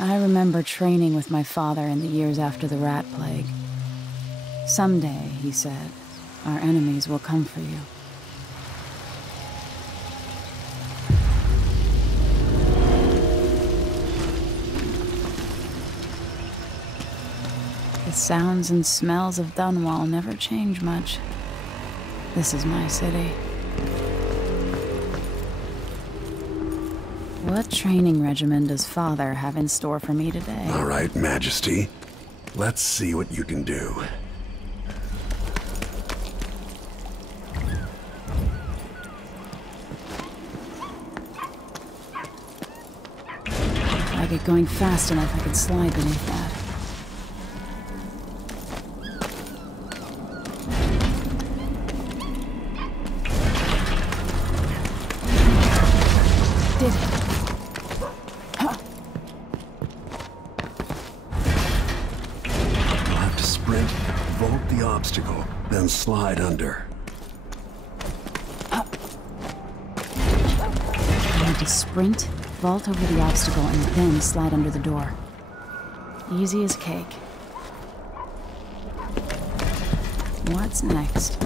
I remember training with my father in the years after the rat plague. Someday, he said, our enemies will come for you. The sounds and smells of Dunwall never change much. This is my city. What training regimen does Father have in store for me today? All right, Majesty. Let's see what you can do. If I get going fast enough, I could slide beneath that. Did it. Vault the obstacle, then slide under. I need to sprint, vault over the obstacle, and then slide under the door. Easy as cake. What's next?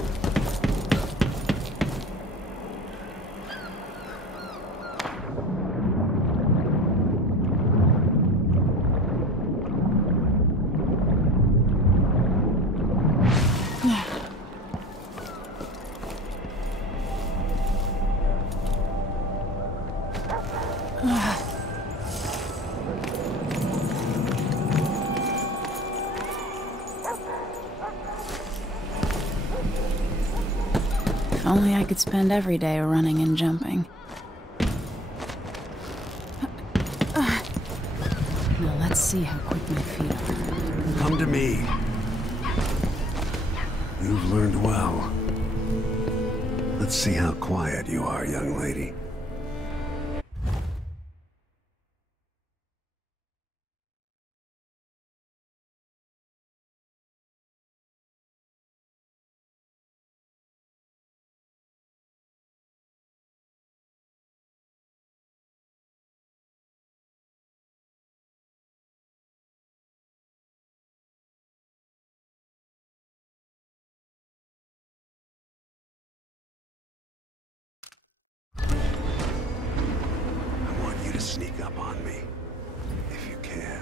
If only I could spend every day running and jumping. Now let's see how quick my feet are. Come to me. You've learned well. Let's see how quiet you are, young lady. Sneak up on me, if you can.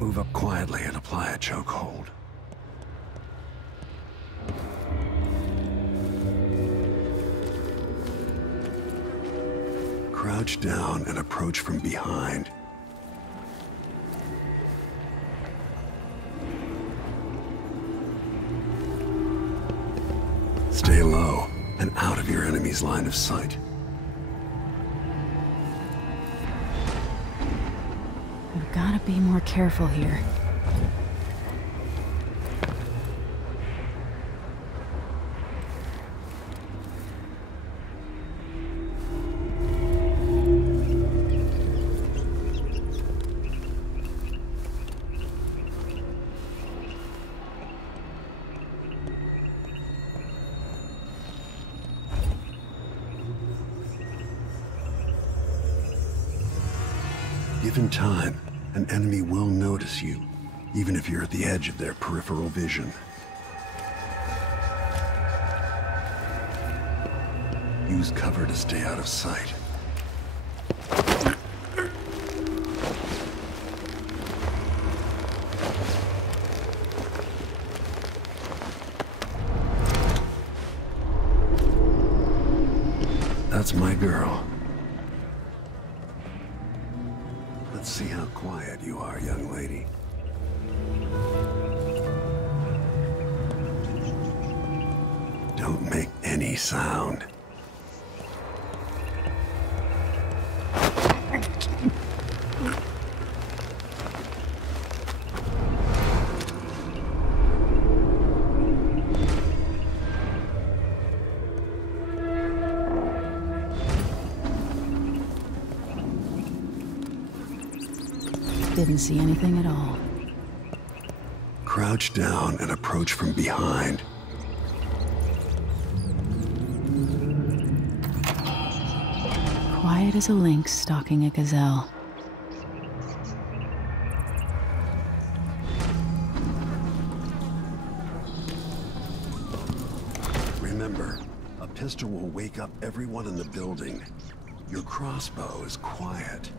Move up quietly and apply a chokehold. Crouch down and approach from behind. Stay low and out of your enemy's line of sight. I've gotta be more careful here. Given time, an enemy will notice you, even if you're at the edge of their peripheral vision. Use cover to stay out of sight. That's my girl. Let's see how quiet you are, young lady. Don't make any sound. didn't see anything at all. Crouch down and approach from behind. Quiet as a lynx stalking a gazelle. Remember, a pistol will wake up everyone in the building. Your crossbow is quiet.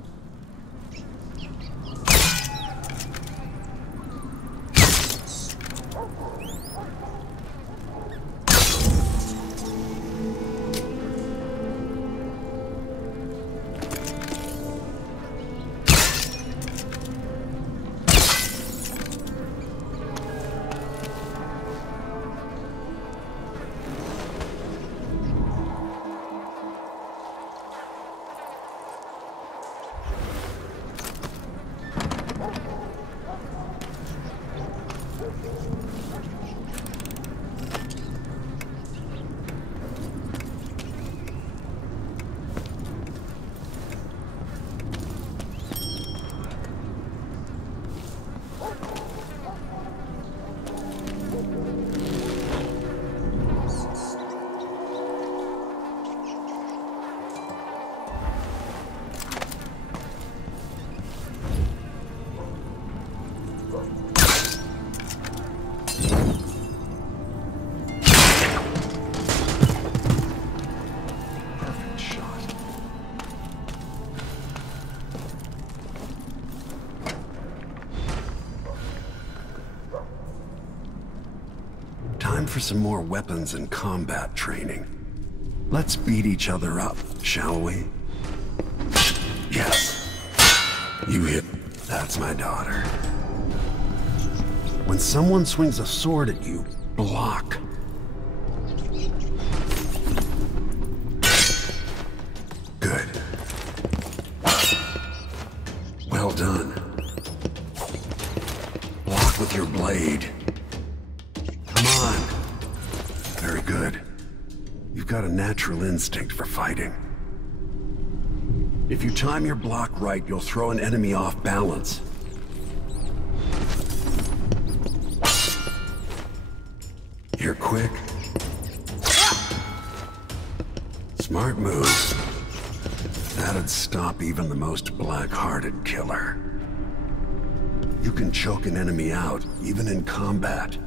For some more weapons and combat training. Let's beat each other up, shall we? Yes. You hit. That's my daughter. When someone swings a sword at you, block. Good. Well done. Block with your blade. Come on. Very good. You've got a natural instinct for fighting. If you time your block right, you'll throw an enemy off balance. You're quick. Smart move. That'd stop even the most black-hearted killer. You can choke an enemy out, even in combat.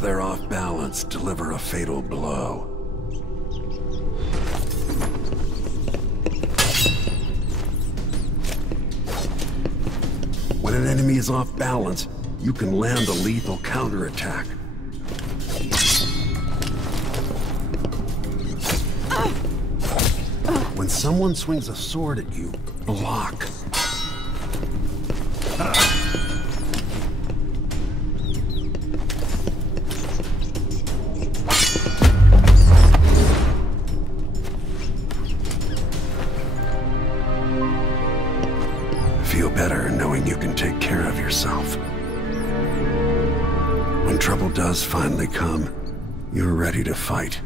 They're off balance, deliver a fatal blow. When an enemy is off balance, you can land a lethal counterattack. When someone swings a sword at you, block. Feel better knowing you can take care of yourself. When trouble does finally come, you're ready to fight.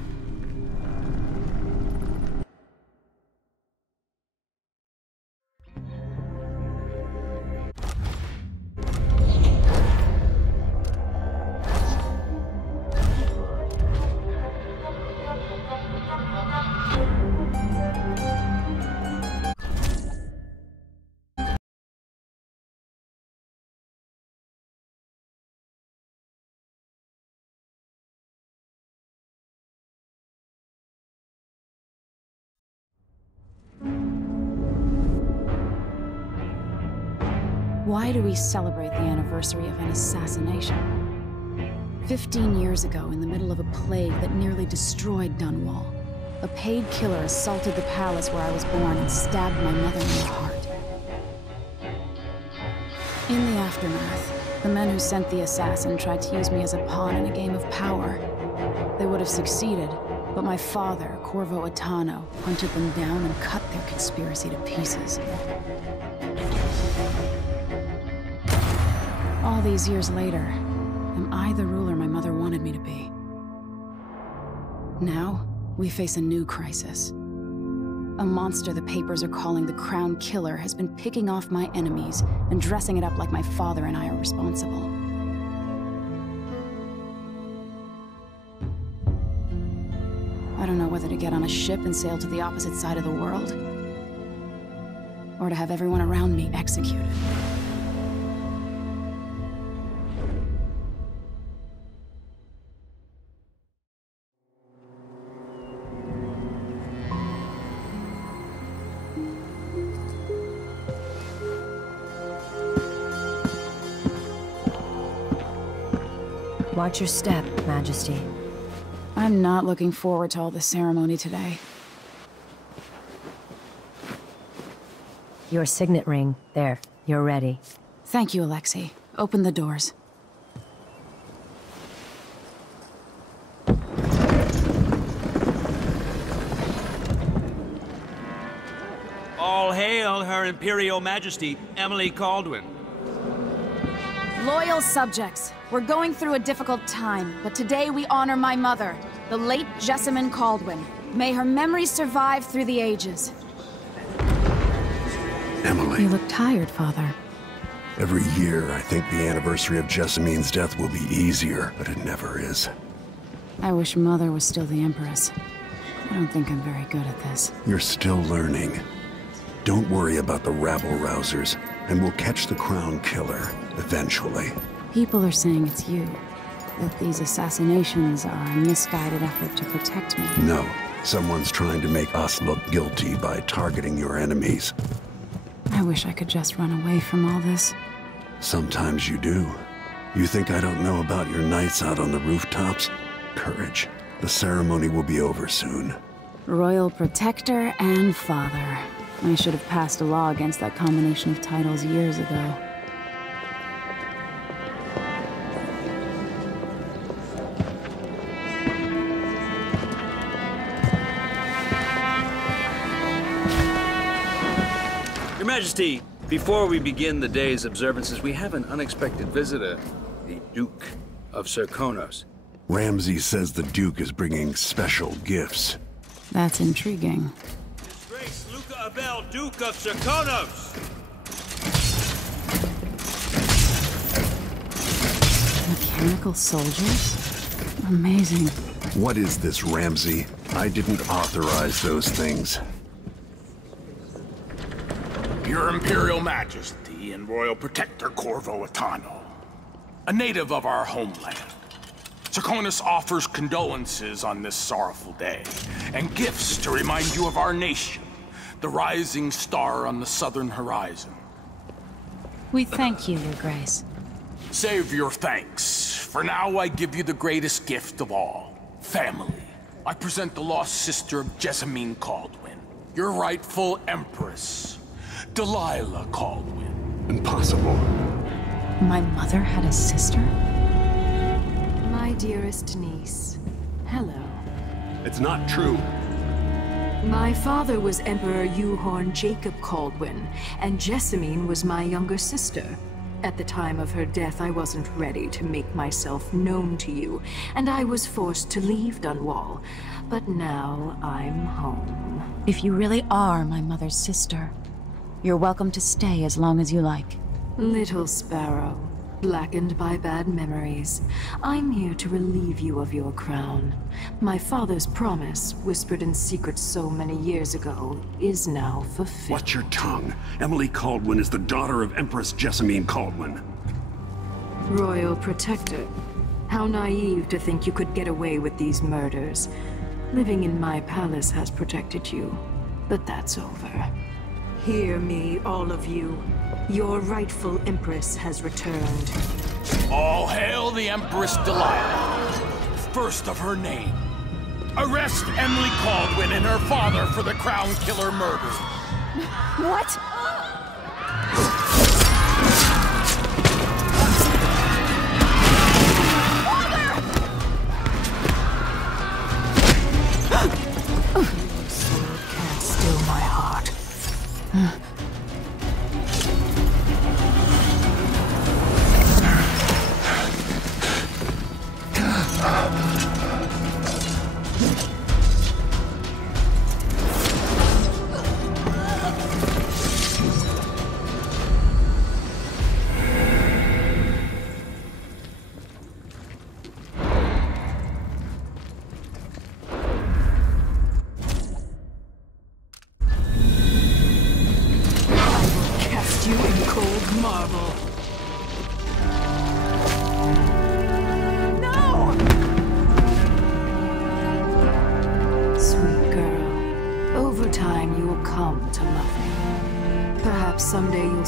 Why do we celebrate the anniversary of an assassination? 15 years ago, in the middle of a plague that nearly destroyed Dunwall, a paid killer assaulted the palace where I was born and stabbed my mother in the heart. In the aftermath, the men who sent the assassin tried to use me as a pawn in a game of power. They would have succeeded, but my father, Corvo Attano, hunted them down and cut their conspiracy to pieces. All these years later, am I the ruler my mother wanted me to be? Now, we face a new crisis. A monster the papers are calling the Crown Killer has been picking off my enemies and dressing it up like my father and I are responsible. I don't know whether to get on a ship and sail to the opposite side of the world, or to have everyone around me executed. Watch your step, Majesty. I'm not looking forward to all the ceremony today. Your signet ring. There. You're ready. Thank you, Alexei. Open the doors. All hail Her Imperial Majesty, Emily Kaldwin. Loyal subjects, we're going through a difficult time, but today we honor my mother, the late Jessamine Kaldwin. May her memory survive through the ages. Emily. You look tired, Father. Every year, I think the anniversary of Jessamine's death will be easier, but it never is. I wish Mother was still the Empress. I don't think I'm very good at this. You're still learning. Don't worry about the rabble-rousers, and we'll catch the Crown Killer, eventually. People are saying it's you. That these assassinations are a misguided effort to protect me. No. Someone's trying to make us look guilty by targeting your enemies. I wish I could just run away from all this. Sometimes you do. You think I don't know about your nights out on the rooftops? Courage. The ceremony will be over soon. Royal Protector and Father. I should have passed a law against that combination of titles years ago. Your Majesty, before we begin the day's observances, we have an unexpected visitor, the Duke of Serkonos. Ramsay says the Duke is bringing special gifts. That's intriguing. His Grace Luca Abel, Duke of Serkonos! Mechanical soldiers? Amazing. What is this, Ramsay? I didn't authorize those things. Your Imperial Majesty and Royal Protector Corvo Attano, a native of our homeland. Serkonos offers condolences on this sorrowful day, and gifts to remind you of our nation, the rising star on the southern horizon. We thank you, Your Grace. Save your thanks. For now, I give you the greatest gift of all, family. I present the lost sister of Jessamine Kaldwin, your rightful Empress, Delilah Kaldwin. Impossible. My mother had a sister? My dearest niece, hello. It's not true. My father was Emperor Yuhorn Jacob Kaldwin, and Jessamine was my younger sister. At the time of her death, I wasn't ready to make myself known to you, and I was forced to leave Dunwall. But now I'm home. If you really are my mother's sister, you're welcome to stay as long as you like. Little sparrow, blackened by bad memories, I'm here to relieve you of your crown. My father's promise, whispered in secret so many years ago, is now fulfilled. Watch your tongue. Emily Kaldwin is the daughter of Empress Jessamine Kaldwin. Royal Protector, how naive to think you could get away with these murders. Living in my palace has protected you, but that's over. Hear me, all of you. Your rightful Empress has returned. All hail the Empress Delilah, first of her name. Arrest Emily Kaldwin and her father for the Crown Killer murder. What? Sword can't still my heart.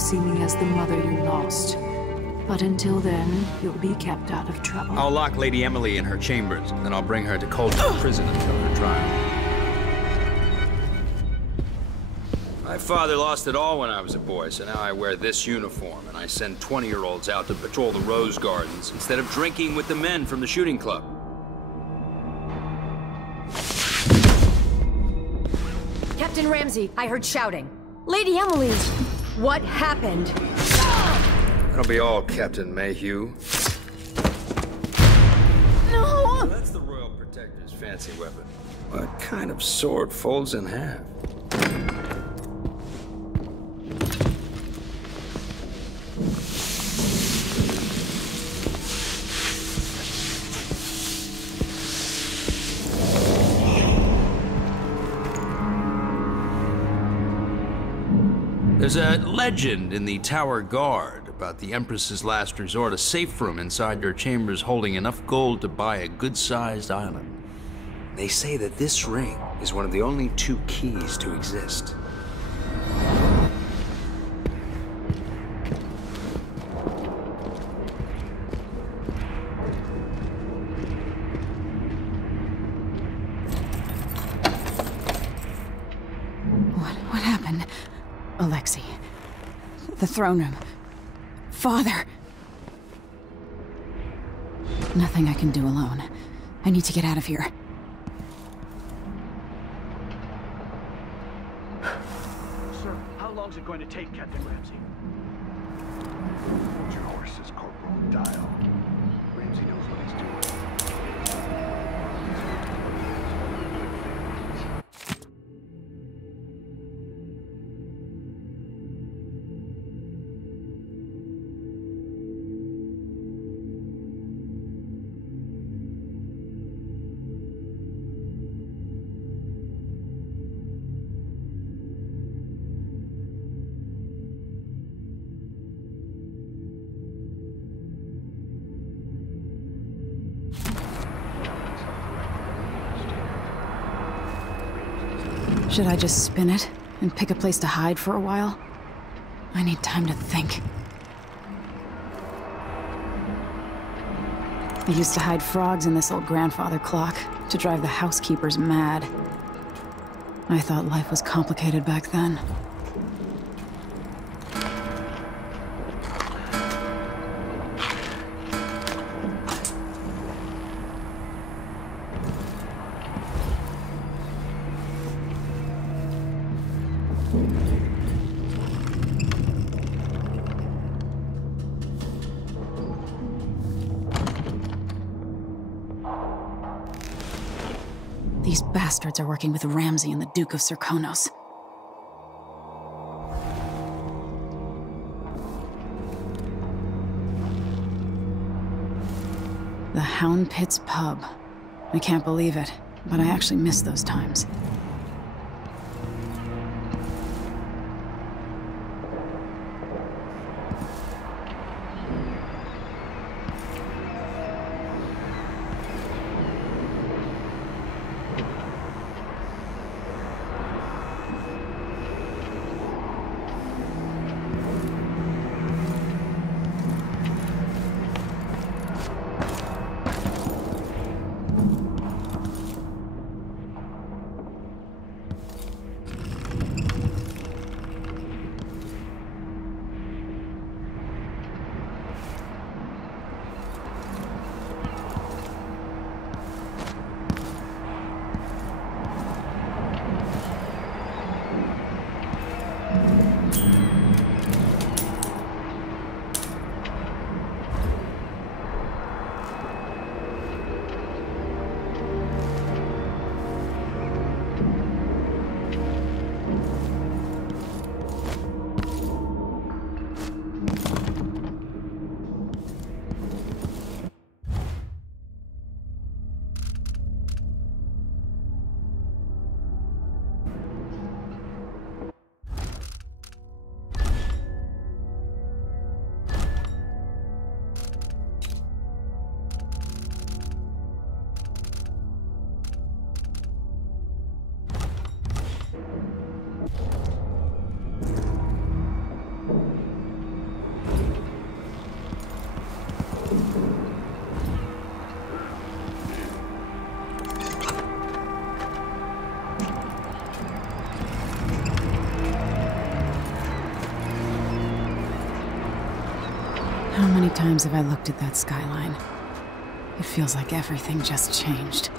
see me as the mother you lost. But until then, you'll be kept out of trouble. I'll lock Lady Emily in her chambers, then I'll bring her to Kaldwin prison until her trial. My father lost it all when I was a boy, so now I wear this uniform, and I send 20-year-olds out to patrol the rose gardens instead of drinking with the men from the shooting club. Captain Ramsey, I heard shouting. Lady Emily, what happened? That'll be all, Captain Mayhew. No! Well, that's the Royal Protector's fancy weapon. What kind of sword folds in half? There's a legend in the Tower Guard about the Empress's last resort, a safe room inside your chambers holding enough gold to buy a good-sized island. They say that this ring is one of the only 2 keys to exist. What happened? Alexei. The throne room. Father! Nothing I can do alone. I need to get out of here. Sir, how long is it going to take, Captain Ramsey? Hold your horses, Corporal. Dial. Ramsey knows what he's doing. Should I just spin it and pick a place to hide for a while? I need time to think. I used to hide frogs in this old grandfather clock to drive the housekeepers mad. I thought life was complicated back then. These bastards are working with Ramsey and the Duke of Serkonos. The Hound Pits pub. I can't believe it, but I actually miss those times. times have I looked at that skyline? It feels like everything just changed.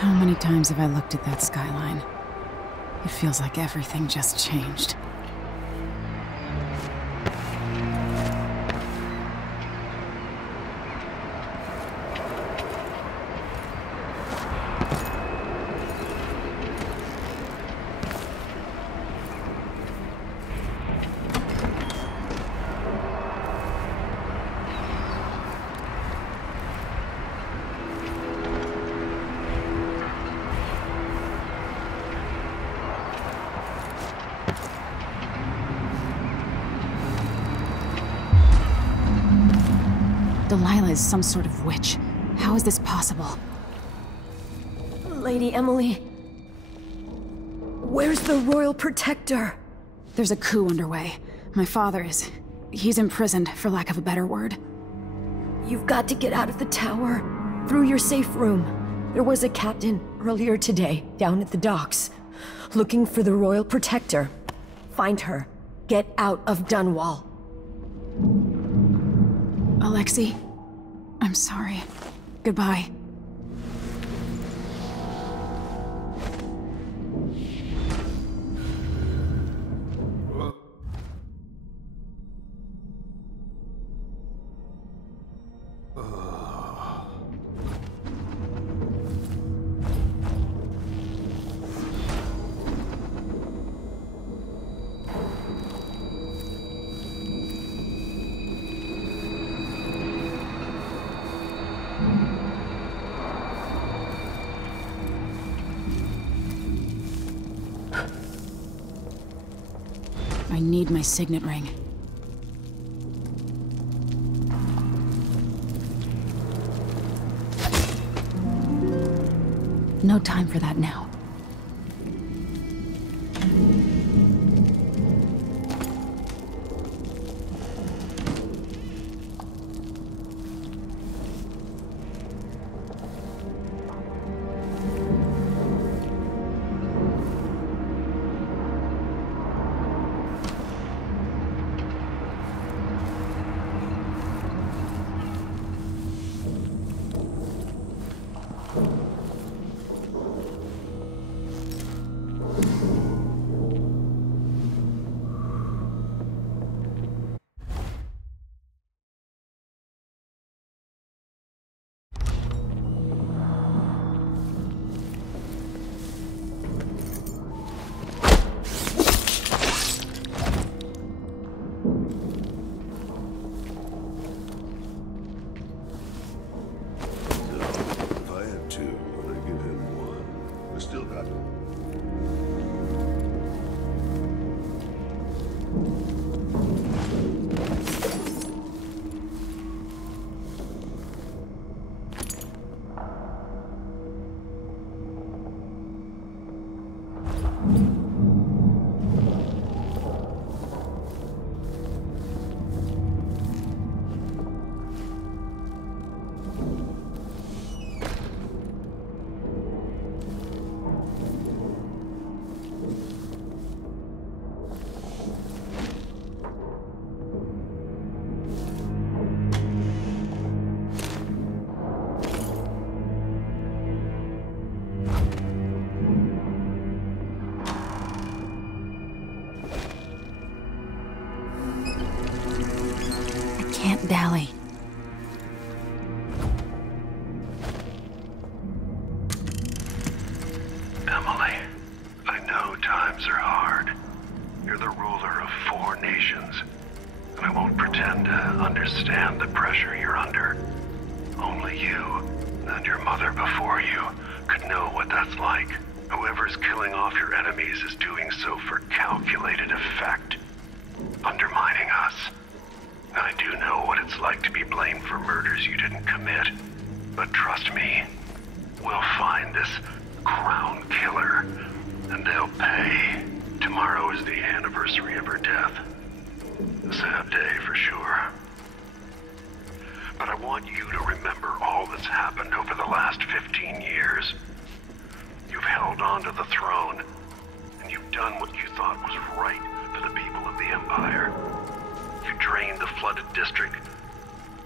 How many times have I looked at that skyline? It feels like everything just changed. Delilah is some sort of witch. How is this possible? Lady Emily... Where's the Royal Protector? There's a coup underway. My father is... he's imprisoned, for lack of a better word. You've got to get out of the tower. Through your safe room. There was a captain earlier today, down at the docks. Looking for the Royal Protector. Find her. Get out of Dunwall. Alexei, I'm sorry. Goodbye. I need my signet ring. No time for that now. Can't dally. Emily, I know times are hard. You're the ruler of 4 nations, and I won't pretend to understand the pressure you're under. Only you, and your mother before you, could know what that's like. Whoever's killing off your enemies is doing so for calculated effect, undermining us. I do know what it's like to be blamed for murders you didn't commit, but trust me, we'll find this crown killer, and they'll pay. Tomorrow is the anniversary of her death. A sad day for sure. But I want you to remember all that's happened over the last 15 years. You've held on to the throne, and you've done what you thought was right for the people of the Empire. You drained the flooded district,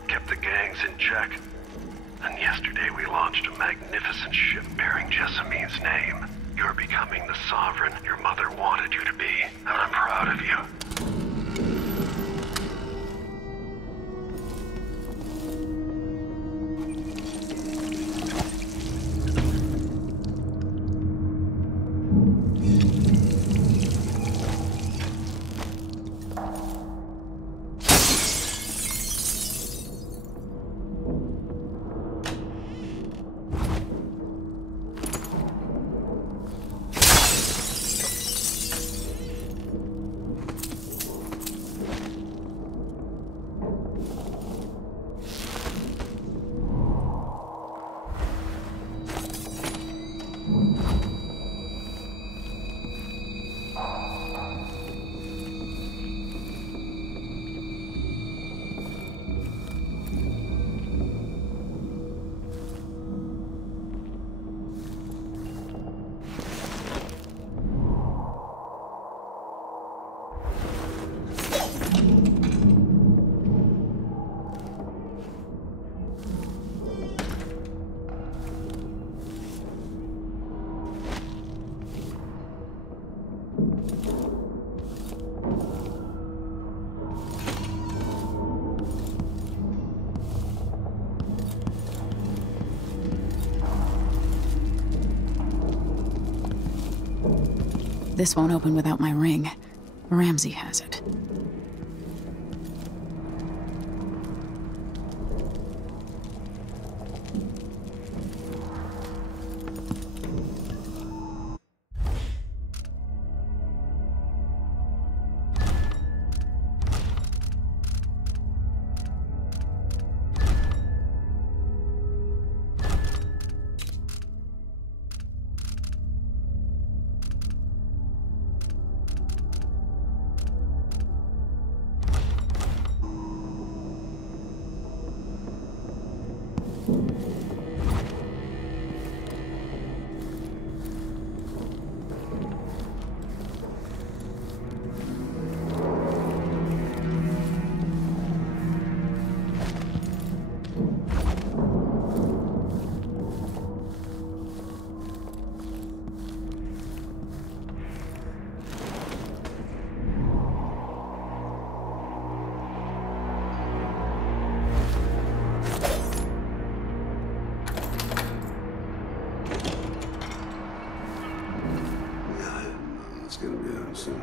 kept the gangs in check, and yesterday we launched a magnificent ship bearing Jessamine's name. You're becoming the sovereign your mother wanted you to be, and I'm proud of you. This won't open without my ring. Ramsey has it. It's gonna be out soon.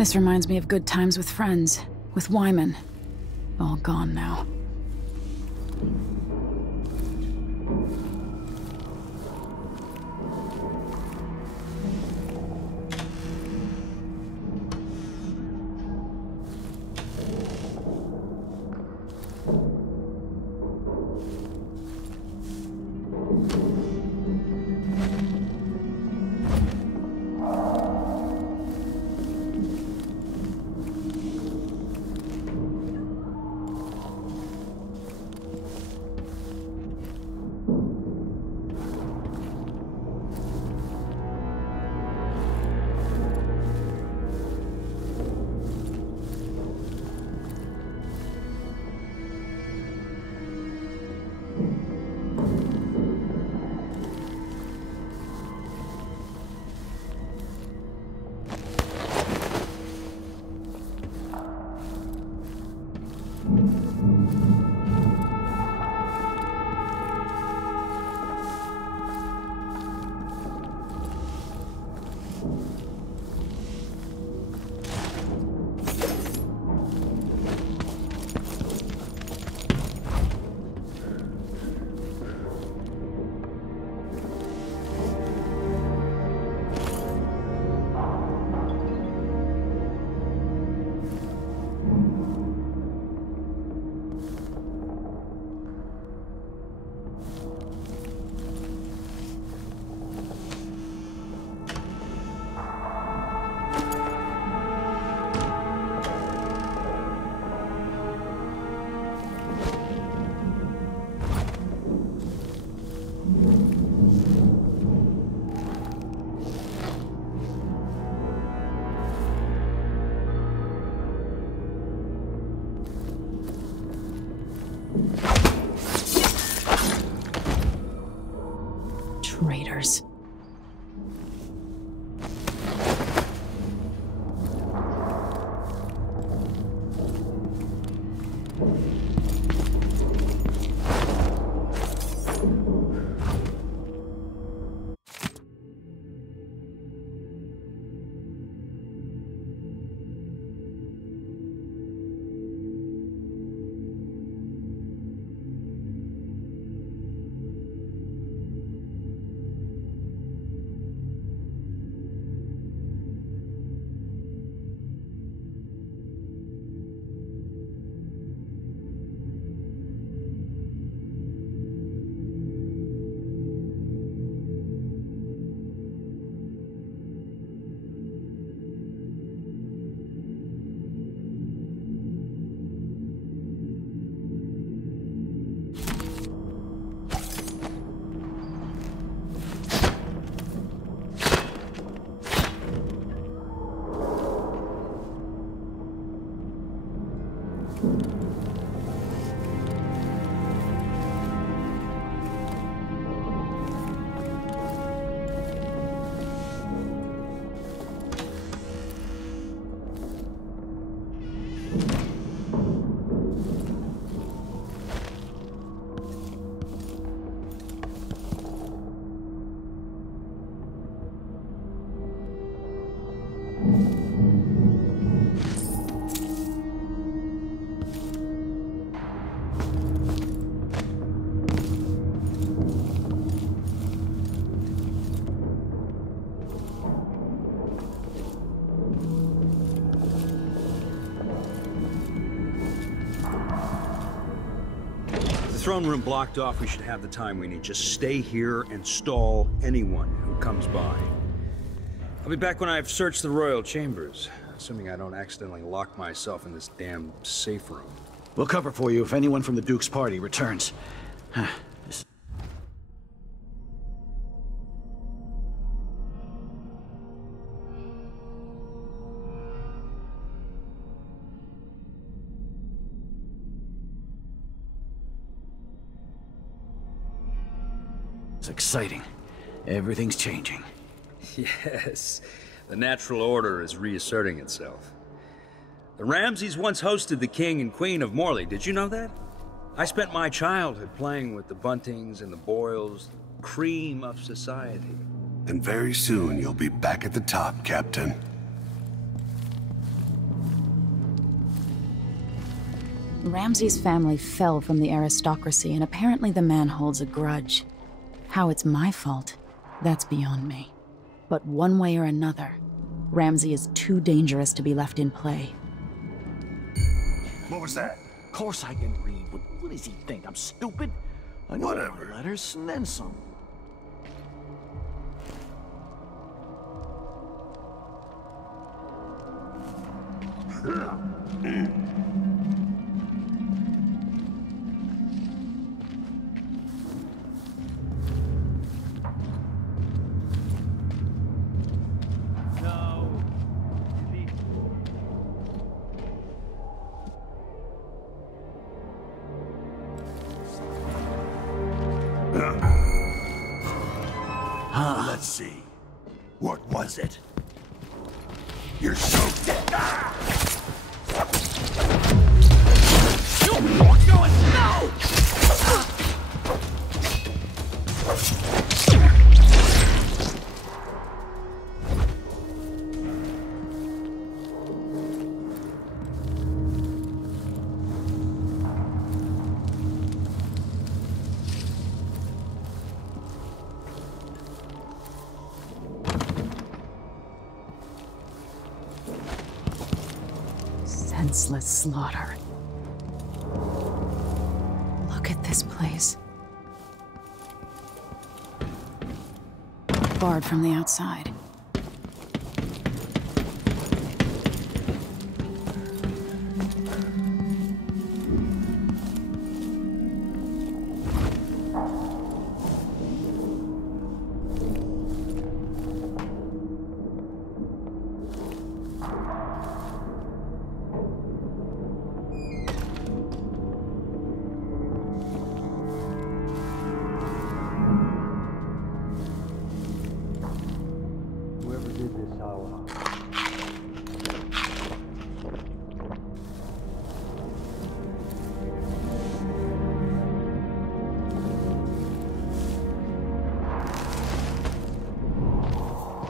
This reminds me of good times with friends, with Wyman. All gone now. Traitors. Throne room blocked off, we should have the time we need. Just stay here and stall anyone who comes by. I'll be back when I've searched the royal chambers, assuming I don't accidentally lock myself in this damn safe room. We'll cover for you if anyone from the Duke's party returns. It's exciting. Everything's changing. Yes, the natural order is reasserting itself. The Ramseys once hosted the King and Queen of Morley. Did you know that? I spent my childhood playing with the Buntings and the Boyles, cream of society. And very soon you'll be back at the top, Captain. Ramsay's family fell from the aristocracy, and apparently the man holds a grudge. How it's my fault, that's beyond me. But one way or another, Ramsay is too dangerous to be left in play. What was that? Of course I can read. What does he think? I'm stupid? I know Whatever. all the letters and then some. Let's see. What was it? You're so dead. Ah! Senseless slaughter. Look at this place. Barred from the outside.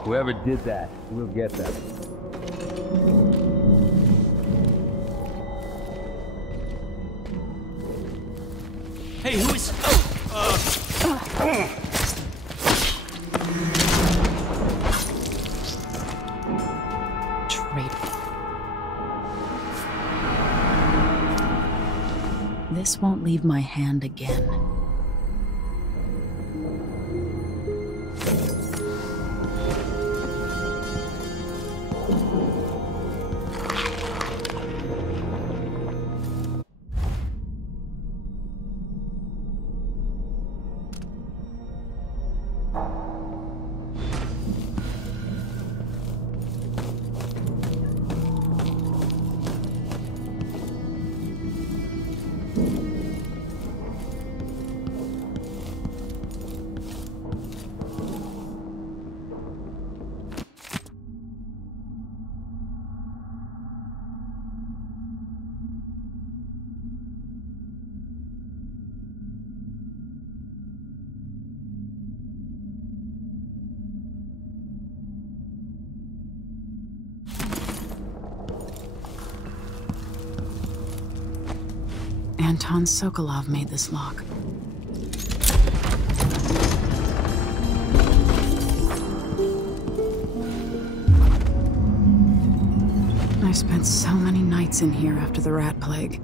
Whoever did that, will get them. Hey, who is... Traitor. This won't leave my hand again. Anton Sokolov made this lock. I spent so many nights in here after the rat plague.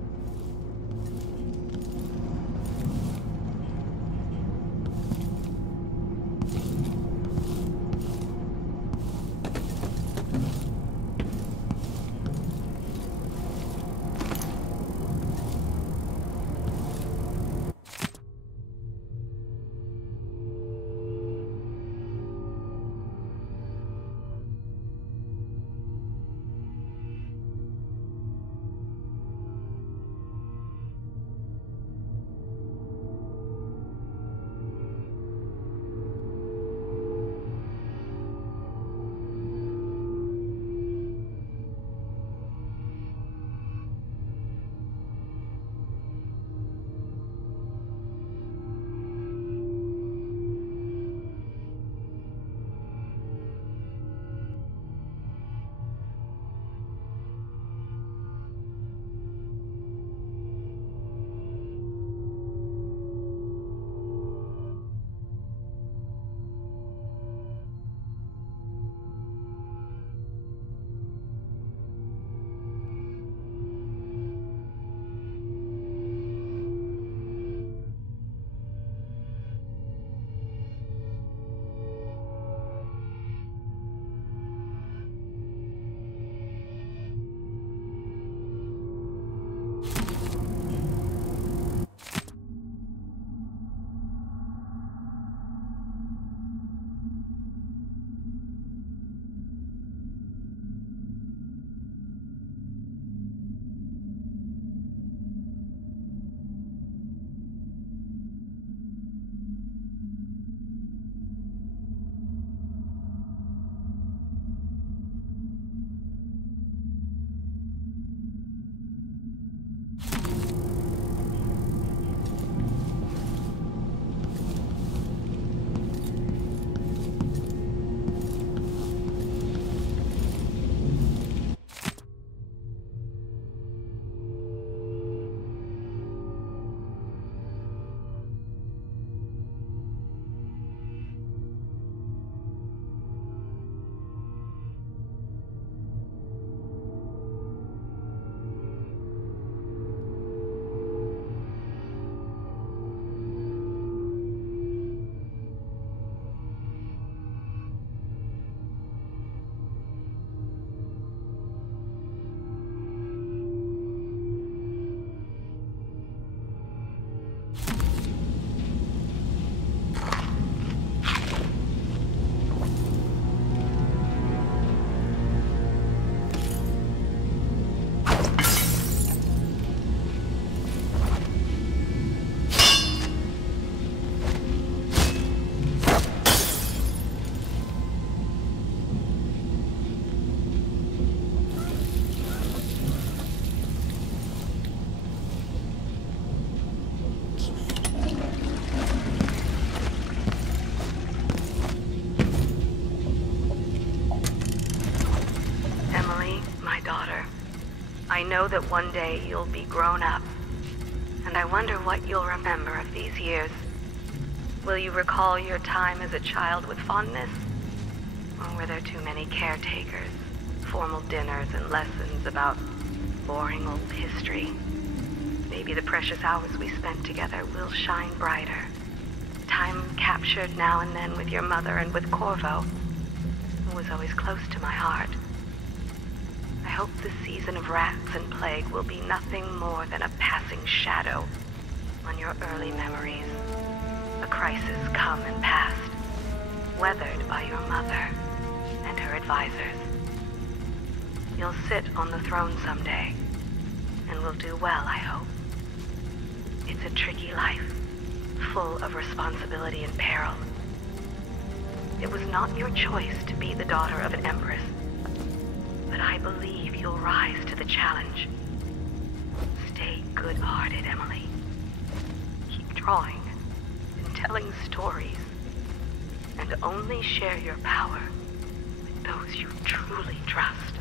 I know that one day you'll be grown up, and I wonder what you'll remember of these years. Will you recall your time as a child with fondness? Or were there too many caretakers, formal dinners, and lessons about boring old history? Maybe the precious hours we spent together will shine brighter. Time captured now and then with your mother and with Corvo, who was always close to my heart. I hope the season of rats and plague will be nothing more than a passing shadow on your early memories. A crisis come and passed, weathered by your mother and her advisors. You'll sit on the throne someday, and will do well, I hope. It's a tricky life, full of responsibility and peril. It was not your choice to be the daughter of an empress, but I believe you'll rise to the challenge. Stay good-hearted, Emily. Keep drawing and telling stories, and only share your power with those you truly trust.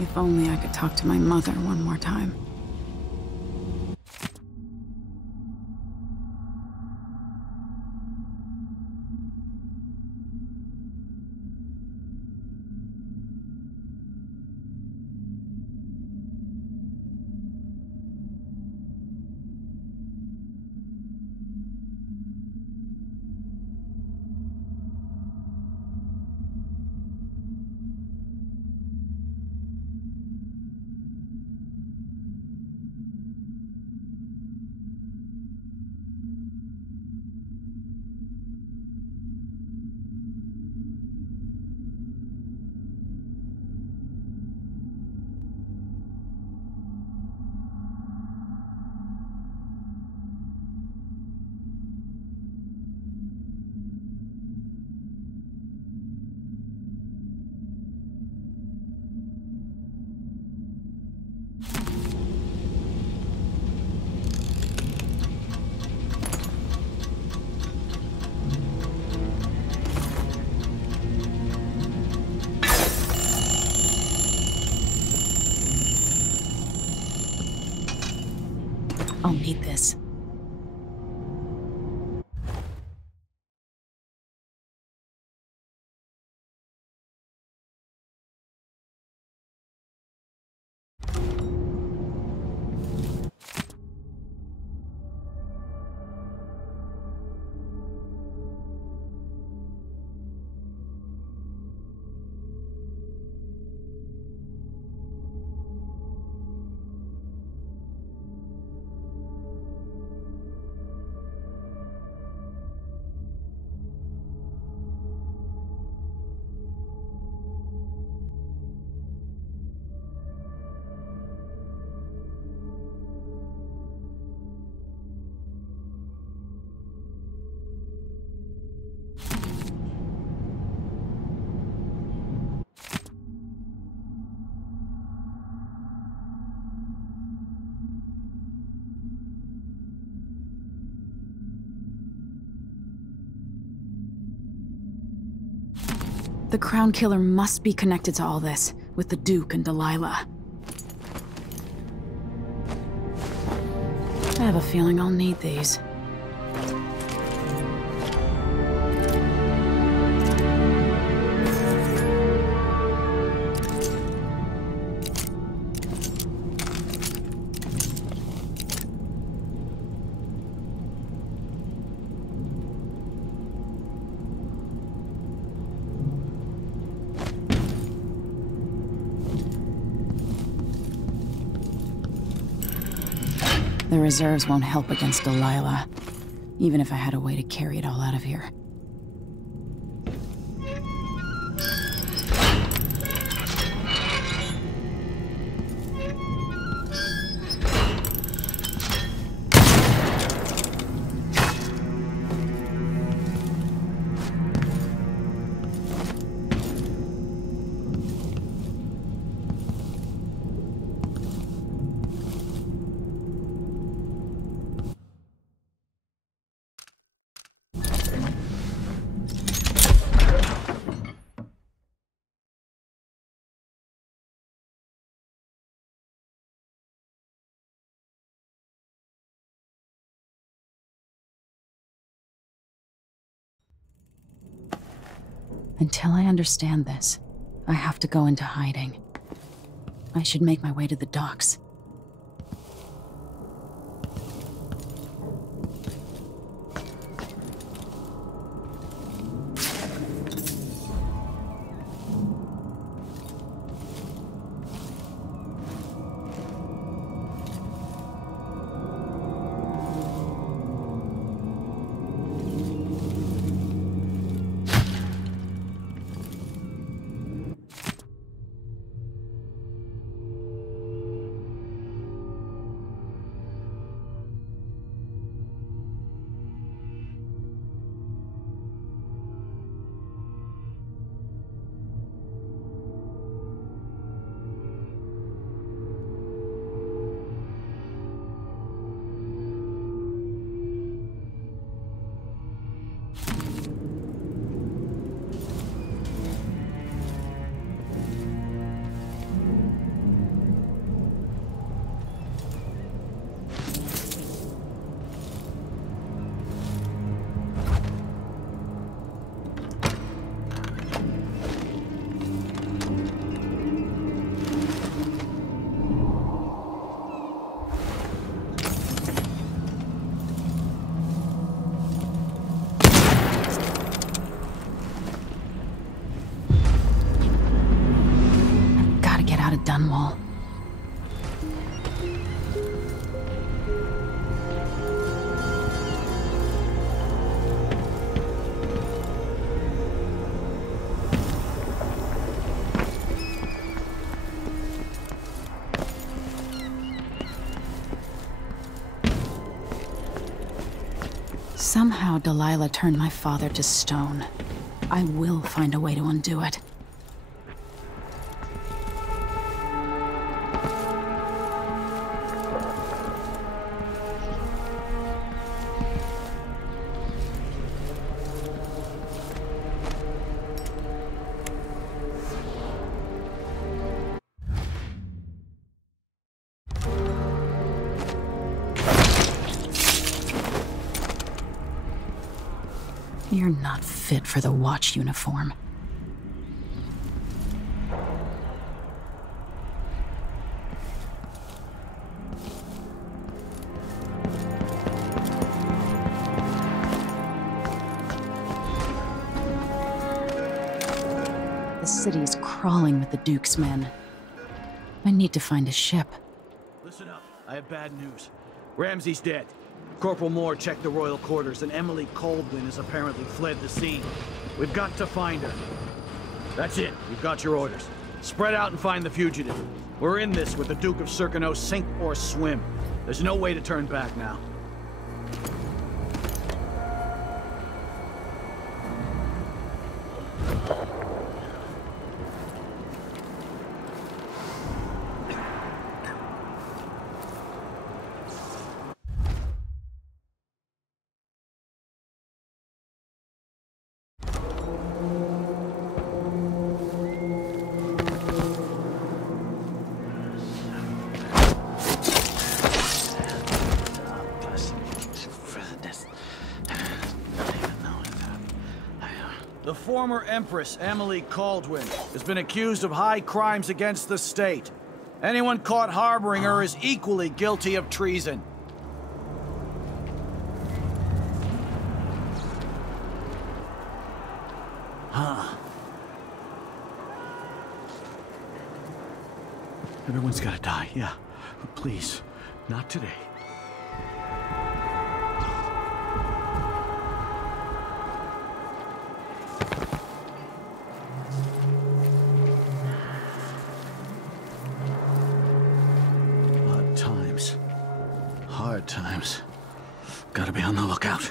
If only I could talk to my mother one more time. I'll need this. The Crown Killer must be connected to all this, with the Duke and Delilah. I have a feeling I'll need these. The reserves won't help against Delilah, even if I had a way to carry it all out of here. Until I understand this, I have to go into hiding. I should make my way to the docks. Dunwall. Somehow Delilah turned my father to stone. I will find a way to undo it. You're not fit for the Watch uniform. The city's crawling with the Duke's men. I need to find a ship. Listen up, I have bad news. Ramsey's dead. Corporal Moore checked the royal quarters, and Emily Kaldwin has apparently fled the scene. We've got to find her. That's it. You've got your orders. Spread out and find the fugitive. We're in this with the Duke of Circano, sink or swim. There's no way to turn back now. The former Empress Emily Kaldwin has been accused of high crimes against the state. Anyone caught harboring her is equally guilty of treason. Everyone's gotta die, yeah. But please, not today. Hard times. Gotta be on the lookout.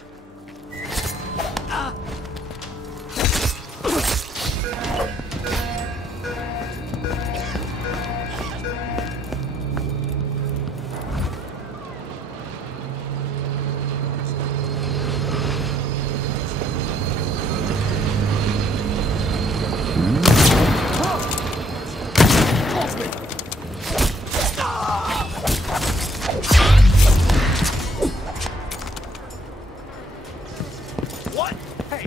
Hey,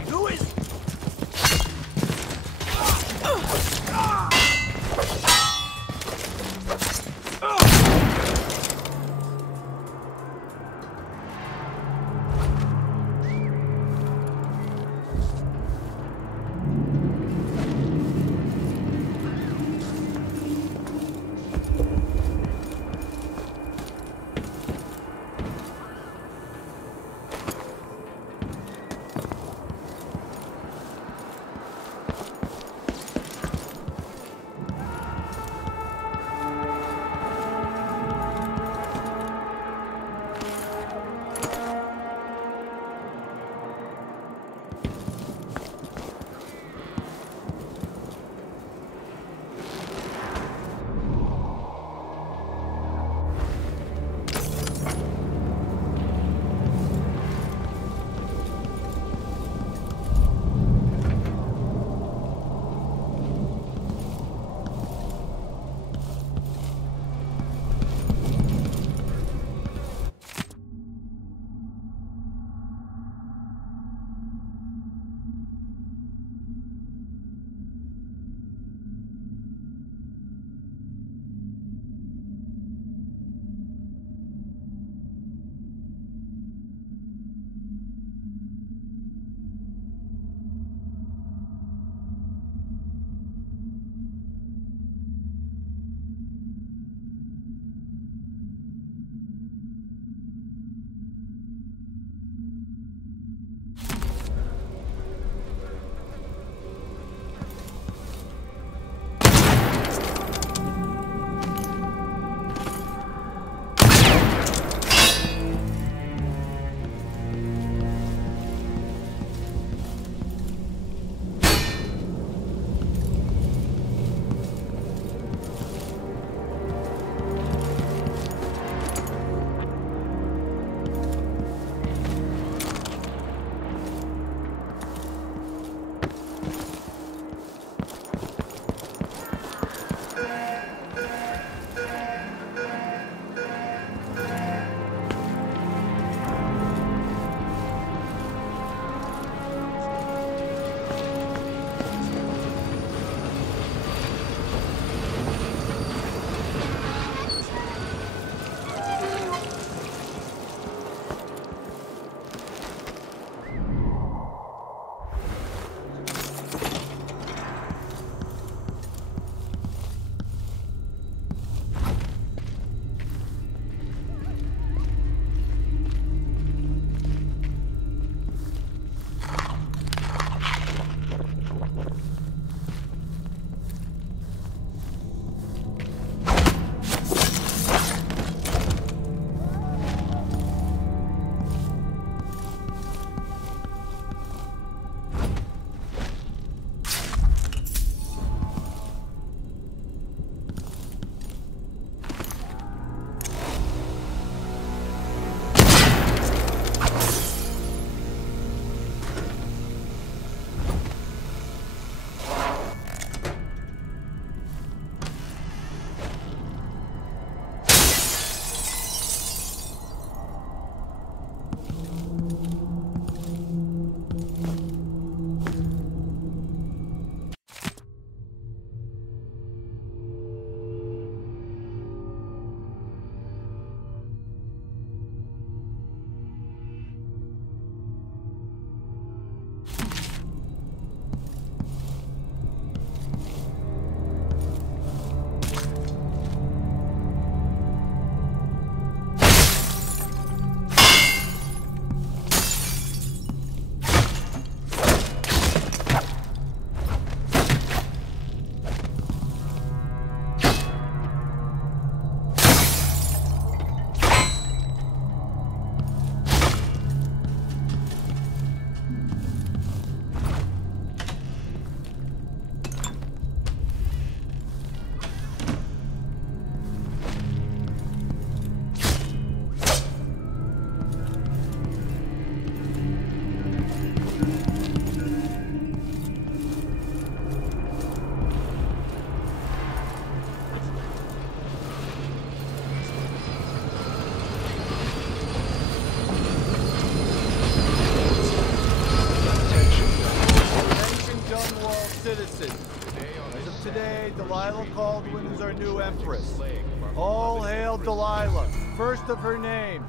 All hail Delilah, first of her name.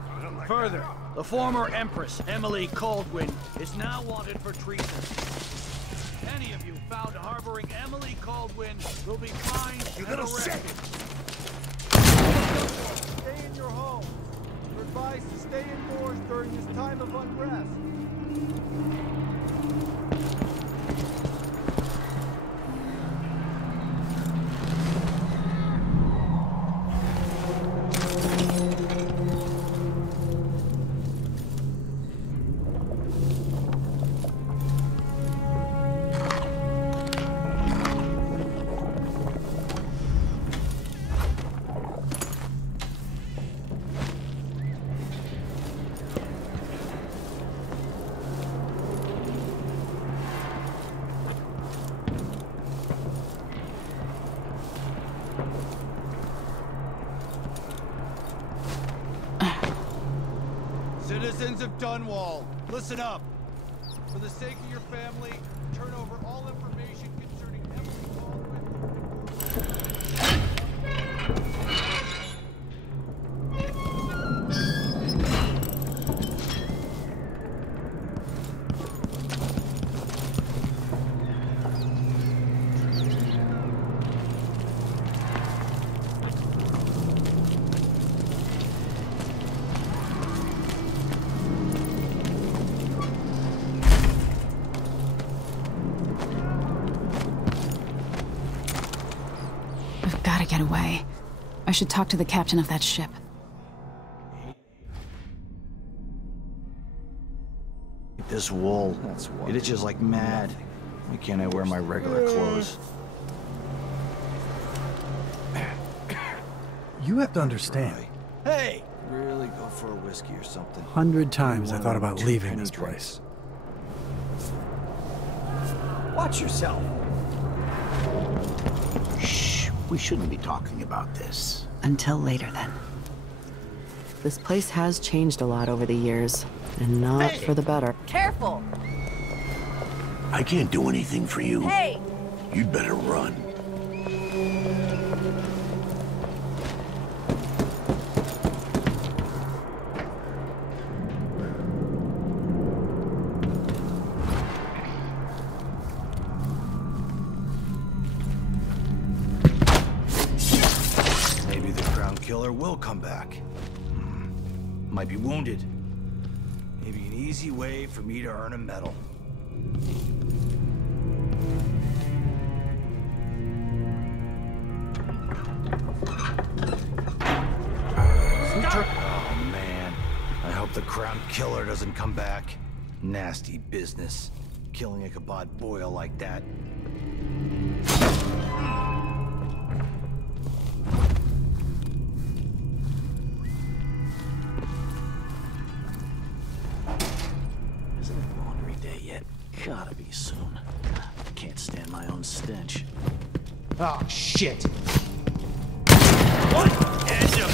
Further, the former Empress Emily Kaldwin is now wanted for treason. Any of you found harboring Emily Kaldwin will be fined and arrested. Stay in your home. You're advised to stay indoors during this time of unrest. Citizens of Dunwall, listen up. For the sake of your family, turn over all information concerning Emily Gotta get away. I should talk to the captain of that ship. This wool, it itches like mad. Why can't I wear my regular clothes? You have to understand. Hey! Really go for a whiskey or something. 100 times I thought about leaving this place. Watch yourself. Shh. We shouldn't be talking about this. Until later, then. This place has changed a lot over the years, and not for the better. Careful! I can't do anything for you. Hey! You'd better run. Killer will come back. Might be wounded. Maybe an easy way for me to earn a medal. Oh man, I hope the Crown Killer doesn't come back. Nasty business, killing a Kabad boil like that. Gotta be soon. Can't stand my own stench. Oh, shit! What? Edge of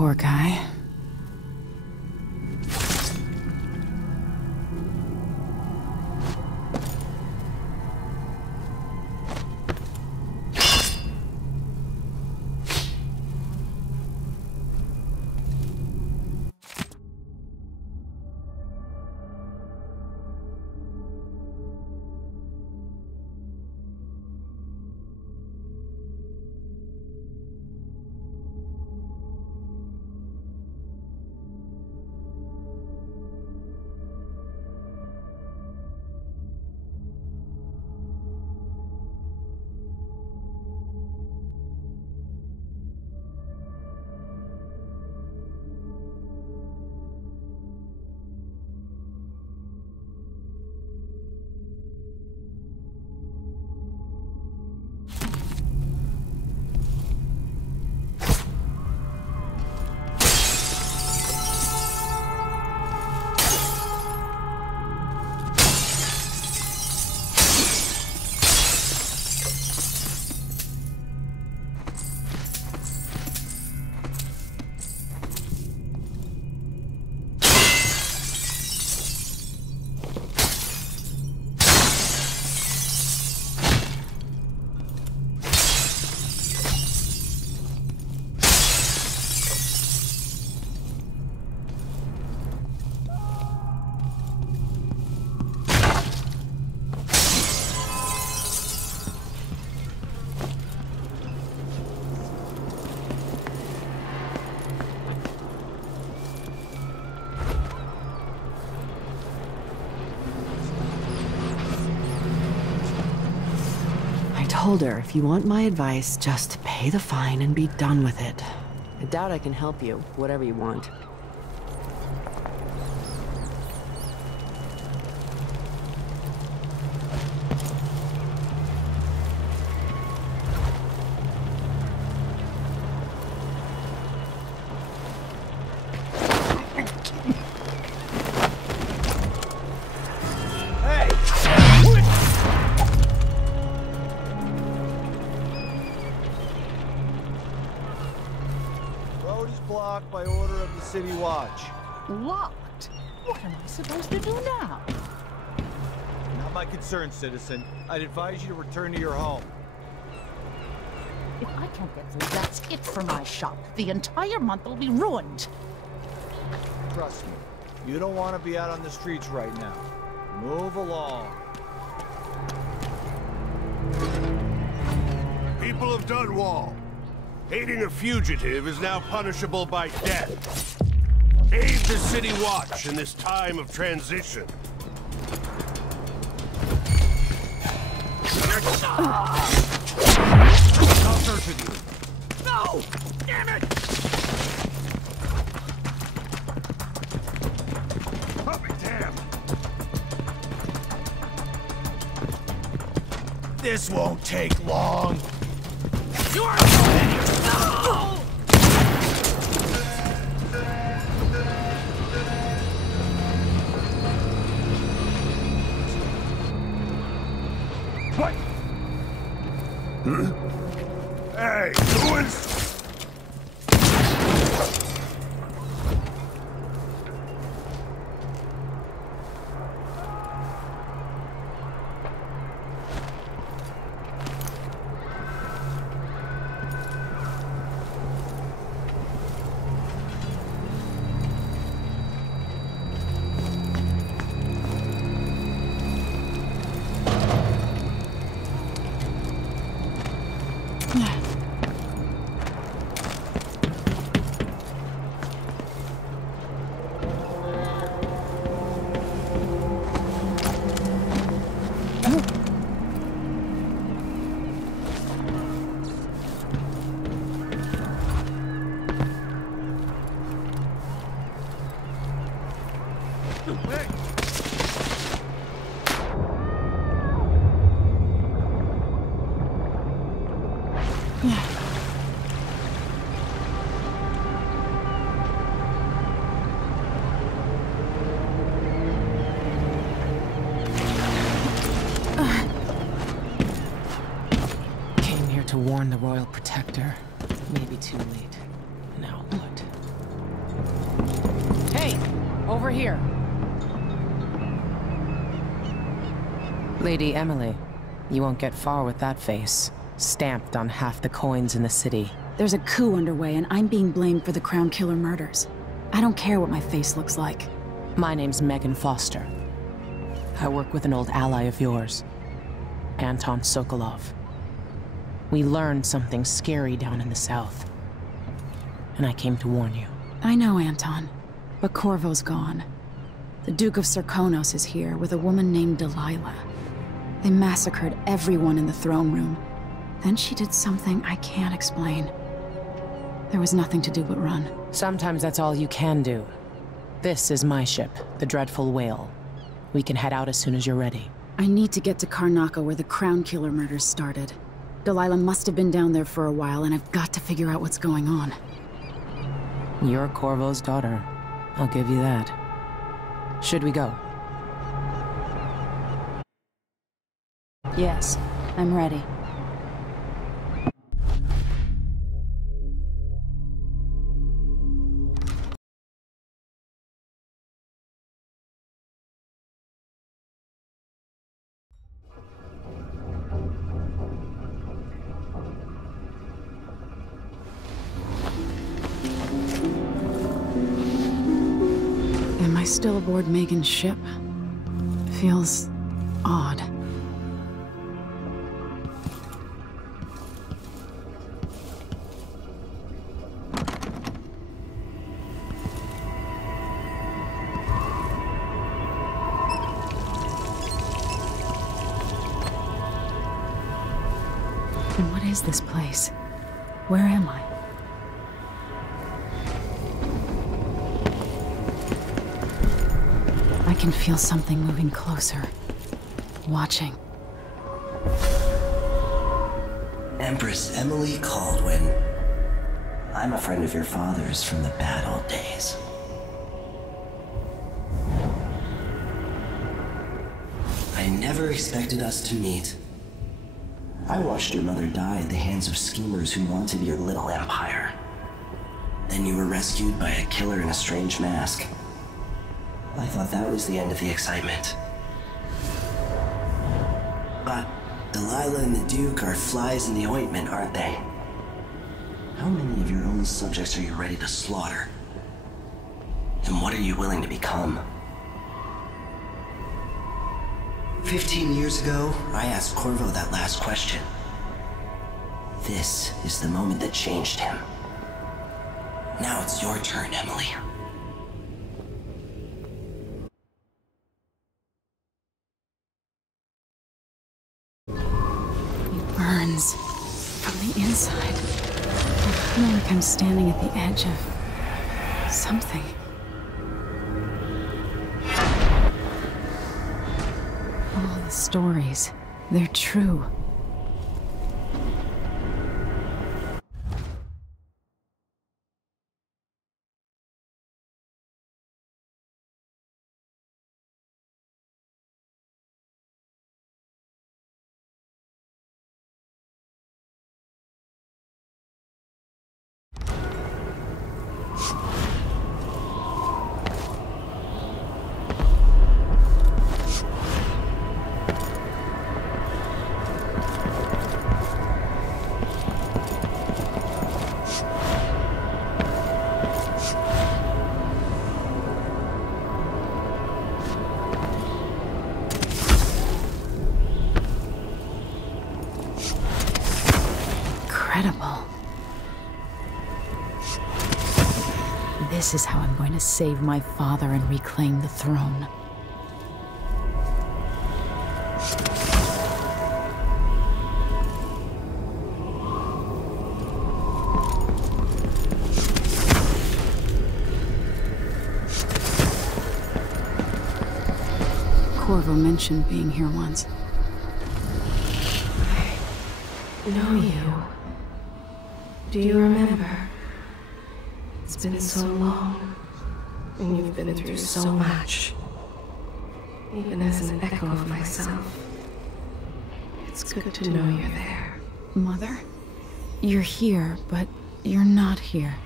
Poor guy. Told her, if you want my advice, just pay the fine and be done with it. I doubt I can help you, whatever you want. By order of the City Watch. Locked? What am I supposed to do now? Not my concern, citizen. I'd advise you to return to your home. If I can't get through, that's it for my shop. The entire month will be ruined. Trust me, you don't want to be out on the streets right now. Move along. People of Dunwall, aiding a fugitive is now punishable by death. Aid the City Watch in this time of transition. I'll search with you. No! Damn it! I'll be damned. This won't take long. You are no! What? Hey, Lewis! To warn the Royal Protector. Maybe too late. Now what? Over here. Lady Emily, you won't get far with that face. Stamped on half the coins in the city. There's a coup underway, and I'm being blamed for the Crown Killer murders. I don't care what my face looks like. My name's Megan Foster. I work with an old ally of yours, Anton Sokolov. We learned something scary down in the south, and I came to warn you. I know, Anton, but Corvo's gone. The Duke of Serkonos is here with a woman named Delilah. They massacred everyone in the throne room. Then she did something I can't explain. There was nothing to do but run. Sometimes that's all you can do. This is my ship, the Dreadful Whale. We can head out as soon as you're ready. I need to get to Karnaca where the Crown Killer murders started. Delilah must have been down there for a while, and I've got to figure out what's going on. You're Corvo's daughter. I'll give you that. Should we go? Yes, I'm ready. Am I still aboard Megan's ship? Feels odd. What is this place? Where am I? I can feel something moving closer. Watching. Empress Emily Kaldwin. I'm a friend of your father's from the bad old days. I never expected us to meet. I watched your mother die at the hands of schemers who wanted your little empire. Then you were rescued by a killer in a strange mask. I thought that was the end of the excitement. But Delilah and the Duke are flies in the ointment, aren't they? How many of your own subjects are you ready to slaughter? And what are you willing to become? 15 years ago, I asked Corvo that last question. This is the moment that changed him. Now it's your turn, Emily. It burns from the inside. I feel like I'm standing at the edge of something. All the stories, they're true. Incredible. This is how I'm going to save my father and reclaim the throne. Corvo mentioned being here once. I know you. Do you remember? It's been so long, and you've been through so much. Even as an echo of myself, it's good to know you're there. Mother? You're here, but you're not here.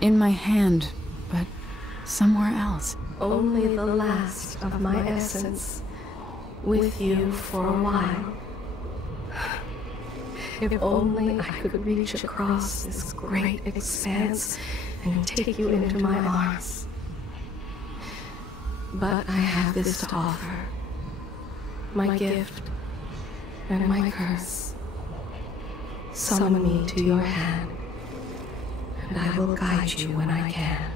In my hand, but Somewhere else. Only the last of my essence. With you for a while. If only I could reach across this great expanse and take you into my arms. But I have this to offer. My gift and my curse. Summon me to your hand, and I will guide you when I can.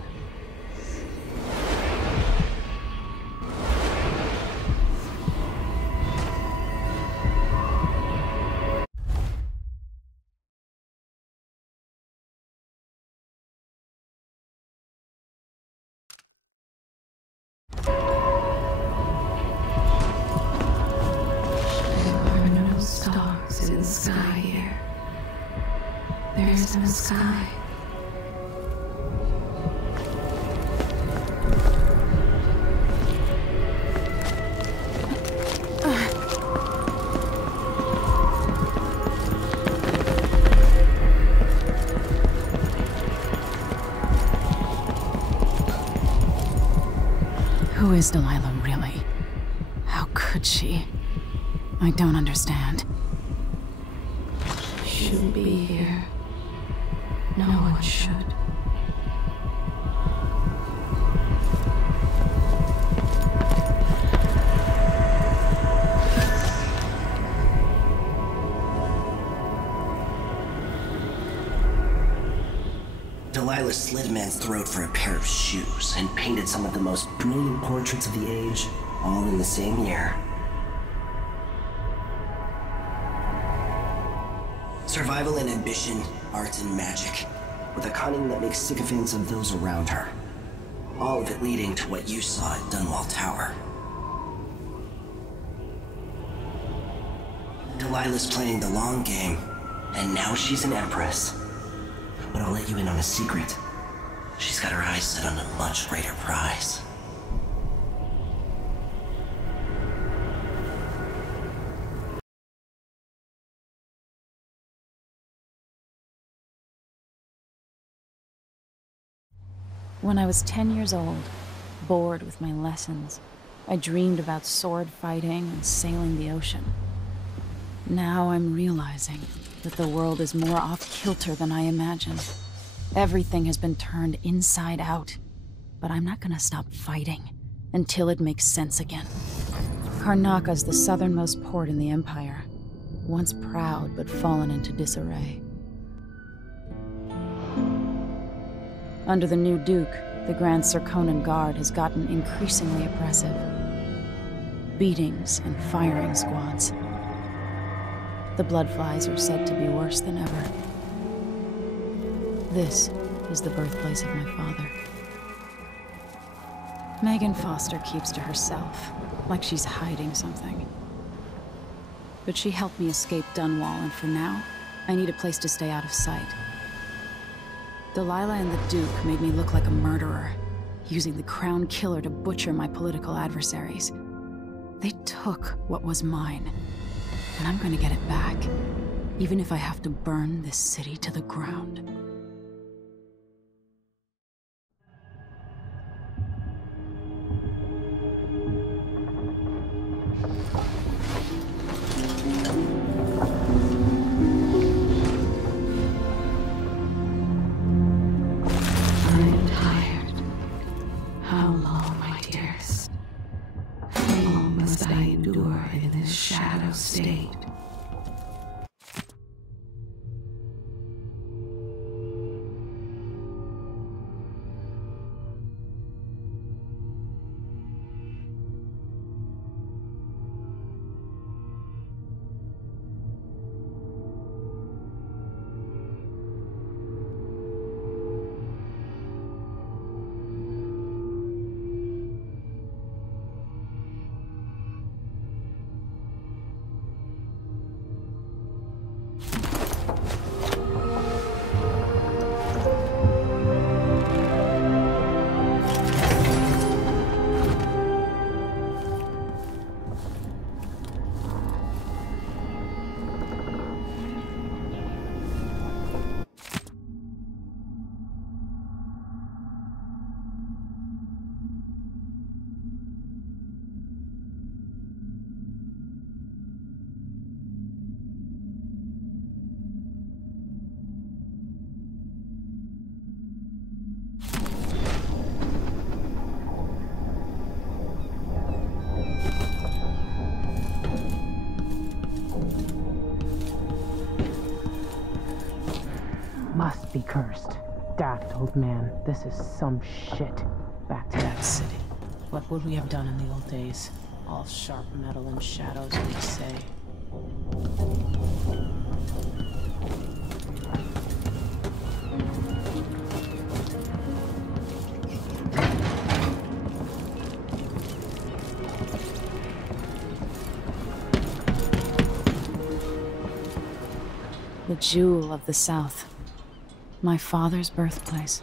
There's no sky. Who is Delilah really? How could she? I don't understand. Shouldn't be here. No one should. Delilah slit a man's throat for a pair of shoes and painted some of the most brilliant portraits of the age, all in the same year. Survival and ambition, art and magic, with a cunning that makes sycophants of those around her. All of it leading to what you saw at Dunwall Tower. Delilah's playing the long game, and now she's an empress. But I'll let you in on a secret. She's got her eyes set on a much greater prize. When I was 10 years old, bored with my lessons, I dreamed about sword fighting and sailing the ocean. Now I'm realizing that the world is more off-kilter than I imagined. Everything has been turned inside out, but I'm not gonna stop fighting until it makes sense again. Karnaca's the southernmost port in the Empire, once proud but fallen into disarray. Under the new Duke, the Grand Serkonan Guard has gotten increasingly oppressive. Beatings and firing squads. The Bloodflies are said to be worse than ever. This is the birthplace of my father. Megan Foster keeps to herself, like she's hiding something. But she helped me escape Dunwall, and for now, I need a place to stay out of sight. Delilah and the Duke made me look like a murderer, using the Crown Killer to butcher my political adversaries. They took what was mine, and I'm gonna get it back, even if I have to burn this city to the ground. State. Be cursed. Daft old man, this is some shit. Back to that city. What would we have done in the old days? All sharp metal and shadows, we'd say. The jewel of the South. My father's birthplace.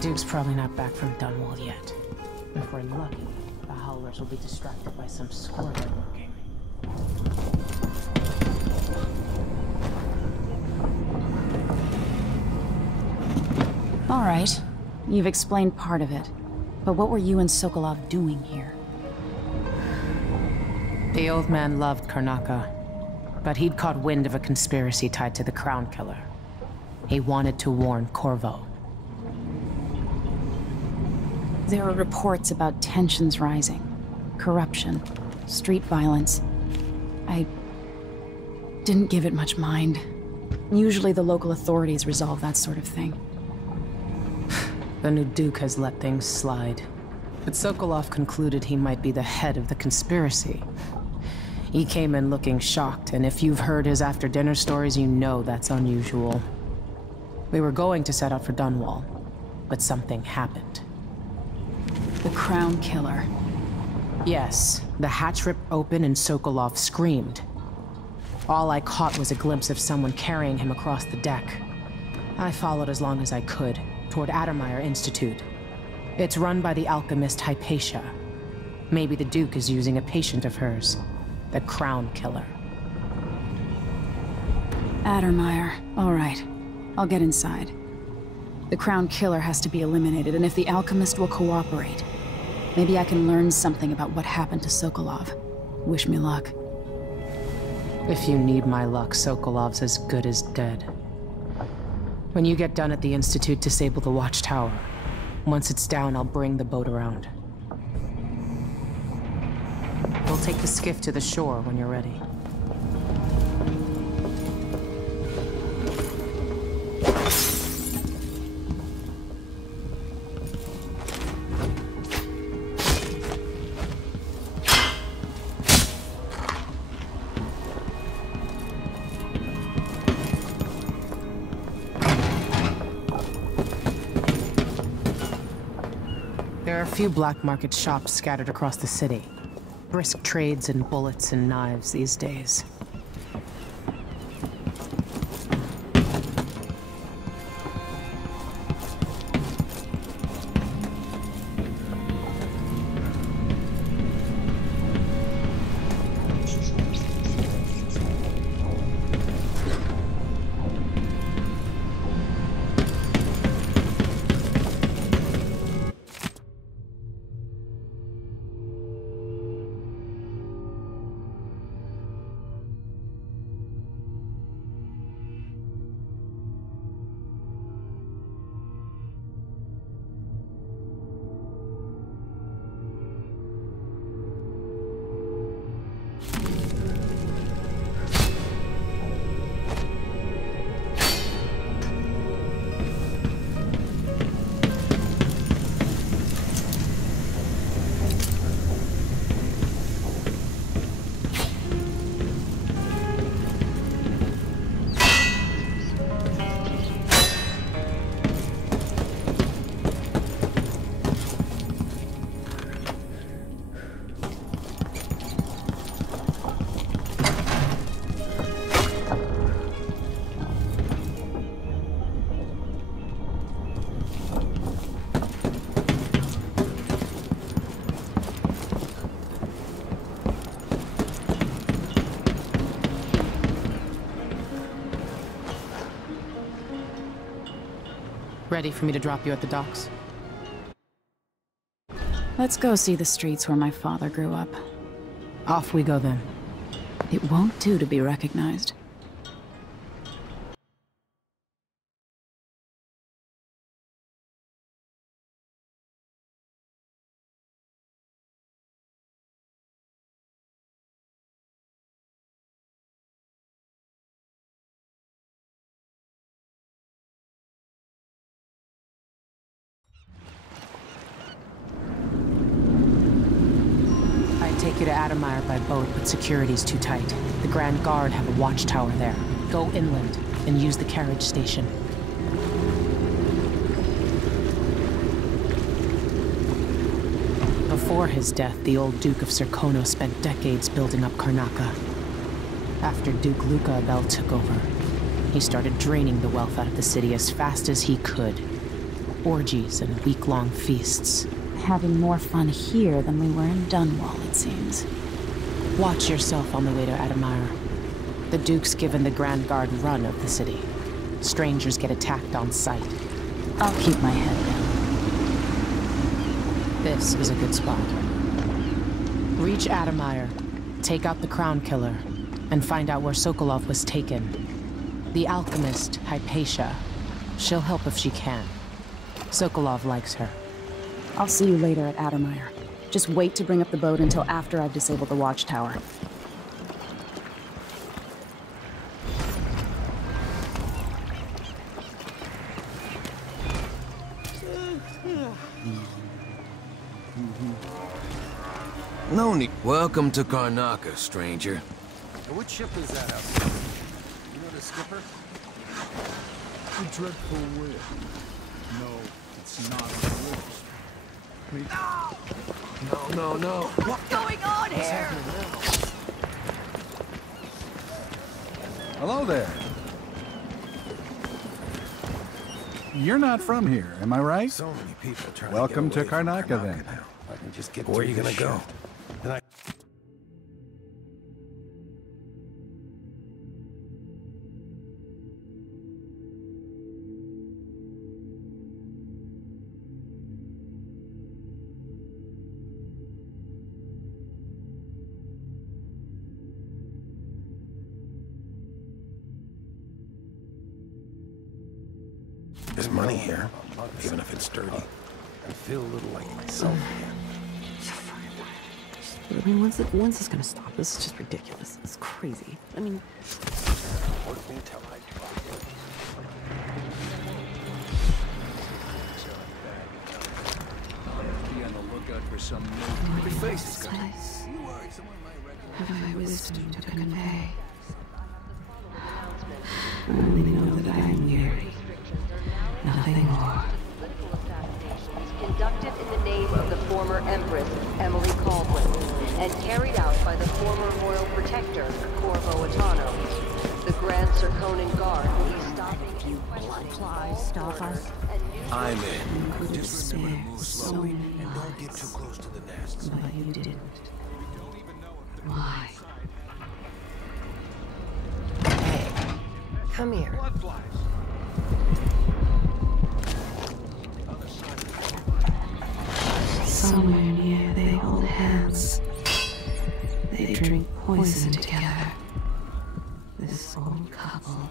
Duke's probably not back from Dunwall yet. If we're lucky, the Howlers will be distracted by some score they're working. All right. You've explained part of it. But what were you and Sokolov doing here? The old man loved Karnaca, but he'd caught wind of a conspiracy tied to the Crown Killer. He wanted to warn Corvo. There are reports about tensions rising, corruption, street violence. I didn't give it much mind. Usually the local authorities resolve that sort of thing. The new Duke has let things slide. But Sokolov concluded he might be the head of the conspiracy. He came in looking shocked, and if you've heard his after-dinner stories, you know that's unusual. We were going to set out for Dunwall, but something happened. The Crown Killer. Yes, the hatch ripped open and Sokolov screamed. All I caught was a glimpse of someone carrying him across the deck. I followed as long as I could, toward Addermeyer Institute. It's run by the alchemist Hypatia. Maybe the Duke is using a patient of hers, the Crown Killer. Addermeyer. All right. I'll get inside. The Crown Killer has to be eliminated, and if the alchemist will cooperate, maybe I can learn something about what happened to Sokolov. Wish me luck. If you need my luck, Sokolov's as good as dead. When you get done at the Institute, disable the watchtower. Once it's down, I'll bring the boat around. We'll take the skiff to the shore when you're ready. There are a few black market shops scattered across the city. Brisk trades in bullets and knives these days. Ready for me to drop you at the docks? Let's go see the streets where my father grew up. Off we go then. It won't do to be recognized. Take you to Adamire by boat, but security's too tight. The Grand Guard have a watchtower there. Go inland and use the carriage station. Before his death, the old Duke of Serkonos spent decades building up Karnaca. After Duke Luca Abel took over, he started draining the wealth out of the city as fast as he could. Orgies and week-long feasts. Having more fun here than we were in Dunwall, it seems. Watch yourself on the way to Adamire. The Duke's given the Grand Guard run of the city. Strangers get attacked on sight. I'll keep my head down. This is a good spot. Reach Adamire, take out the Crown Killer, and find out where Sokolov was taken. The alchemist, Hypatia. She'll help if she can. Sokolov likes her. I'll see you later at Adamire. Just wait to bring up the boat until after I've disabled the watchtower. No need. Welcome to Karnaca, stranger. What ship is that out there? You know the skipper? A dreadful wind. No, it's not on the wheels. No. What's going on here? Hello there. You're not from here, am I right? So many people trying Welcome to to get away from Karnaca, then. now. I can just get Where are through you gonna this go? shit. Then I... There's money here, even if it's dirty. I feel a little like myself again. I mean, when's this gonna stop? This is just ridiculous. It's crazy. I mean... Work me till I drop. Be on the lookout for some Your face is nice. Have I wisdom to convey? I only know that I am weary. Nothing more. Conducted in the name of the former Empress Emily Kaldwin and carried out by the former Royal Protector Corvo Attano. The Grand Serkonan Guard will be stopping you bloodflies stop us. I'm in. Just remember to move slowly and don't get too close to the nests. But you didn't. Why? Hey, come here. Somewhere near they hold hands. They drink poison together. This old couple.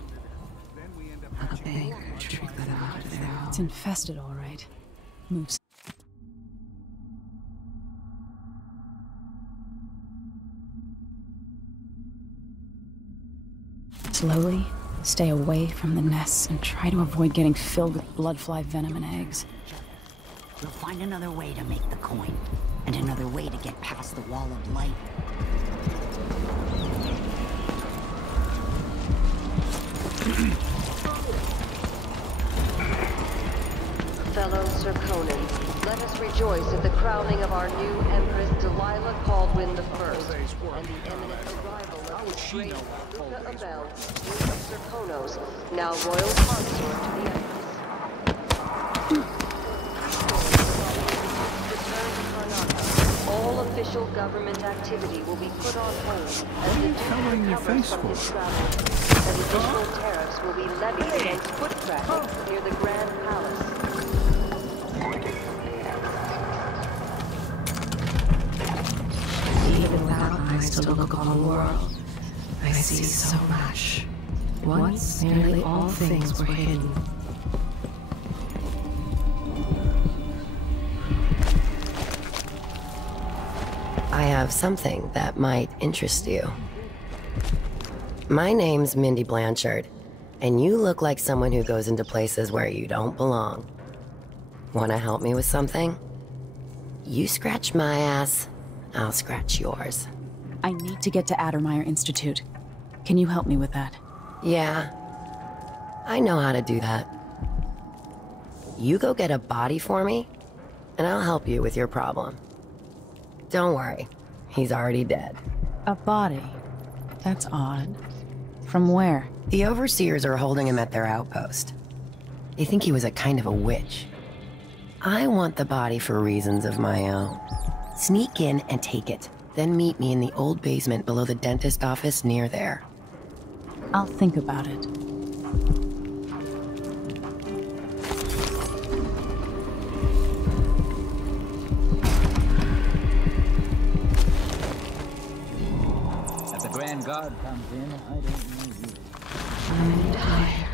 A banker tricked them out of their home. It's infested, all right. Moves. Slowly, stay away from the nests and try to avoid getting filled with bloodfly venom and eggs. We'll find another way to make the coin, and another way to get past the wall of light. Fellow Serkonans, let us rejoice at the crowning of our new Empress Delilah Kaldwin I, and the imminent arrival of the great Luca Abel, Duke of Serkonos, now royal consort to the Empress. Return to Karnaca. All official government activity will be put on hold as the Duke recovers from his travels, and additional tariffs will be levied against foot traffic near the Grand Palace. eyes to look upon the world, I see so much. Once, nearly all things were hidden. I have something that might interest you. My name's Mindy Blanchard, and you look like someone who goes into places where you don't belong. Wanna help me with something? You scratch my ass, I'll scratch yours. I need to get to Addermeyer Institute. Can you help me with that? Yeah, I know how to do that. You go get a body for me, and I'll help you with your problem. Don't worry, he's already dead. A body? That's odd. From where? The overseers are holding him at their outpost. They think he was a kind of a witch. I want the body for reasons of my own. Sneak in and take it, then meet me in the old basement below the dentist office near there. I'll think about it. If the Grand Guard comes in, I don't know you. I'm tired.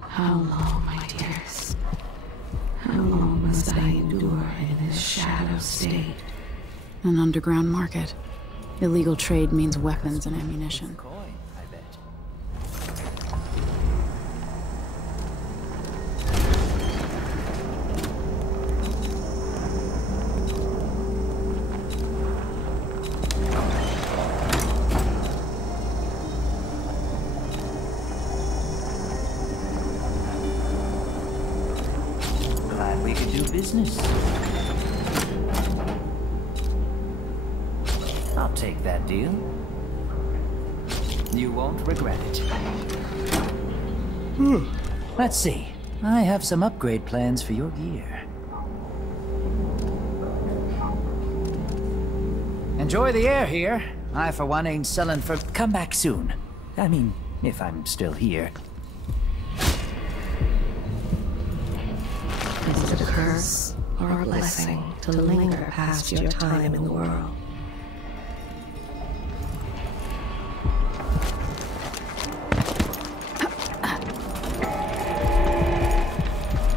How long, my dearest? How long must I endure in this shadow state? An underground market. Illegal trade means weapons and ammunition. Glad we could do business. I'll take that deal. You won't regret it. Let's see. I have some upgrade plans for your gear. Enjoy the air here. I, for one, ain't selling for... Come back soon. I mean, if I'm still here. Is it a curse or a blessing to linger past your time in the world?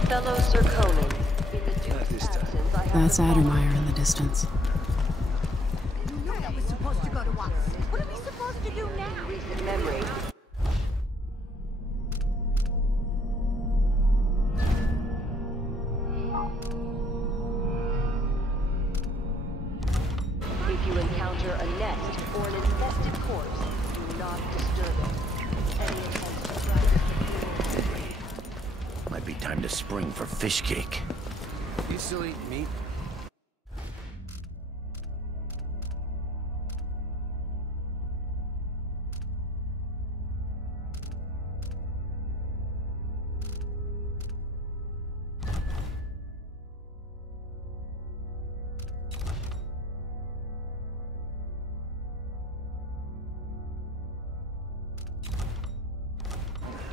Fellow Circonans, in the Duke's absence, I have That's Addermeyer in the distance. That was supposed to go to us. What are we supposed to do now? recent memory. If you encounter a nest or an infested corpse, do not disturb it. Any attempts to strike Might be time to spring for fish cake. You still eat meat?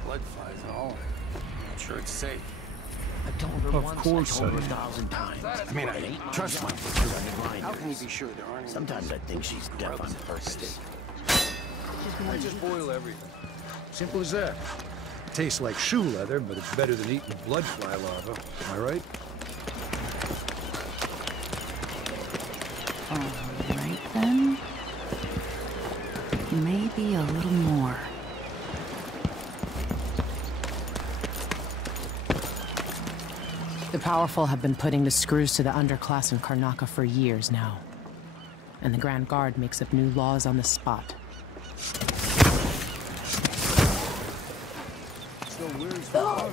Blood flies and all. Not sure it's safe. I told her Of once, course I told her I 1,000 times. I mean, I ain't trust my How can you be sure there aren't? Sometimes I think she's deaf on purpose. I just boil everything. Simple as that. Tastes like shoe leather, but it's better than eating blood fly larva. Am I right? Alright then. Maybe a little more. The powerful have been putting the screws to the underclass in Karnaca for years now. And the Grand Guard makes up new laws on the spot. So where's the I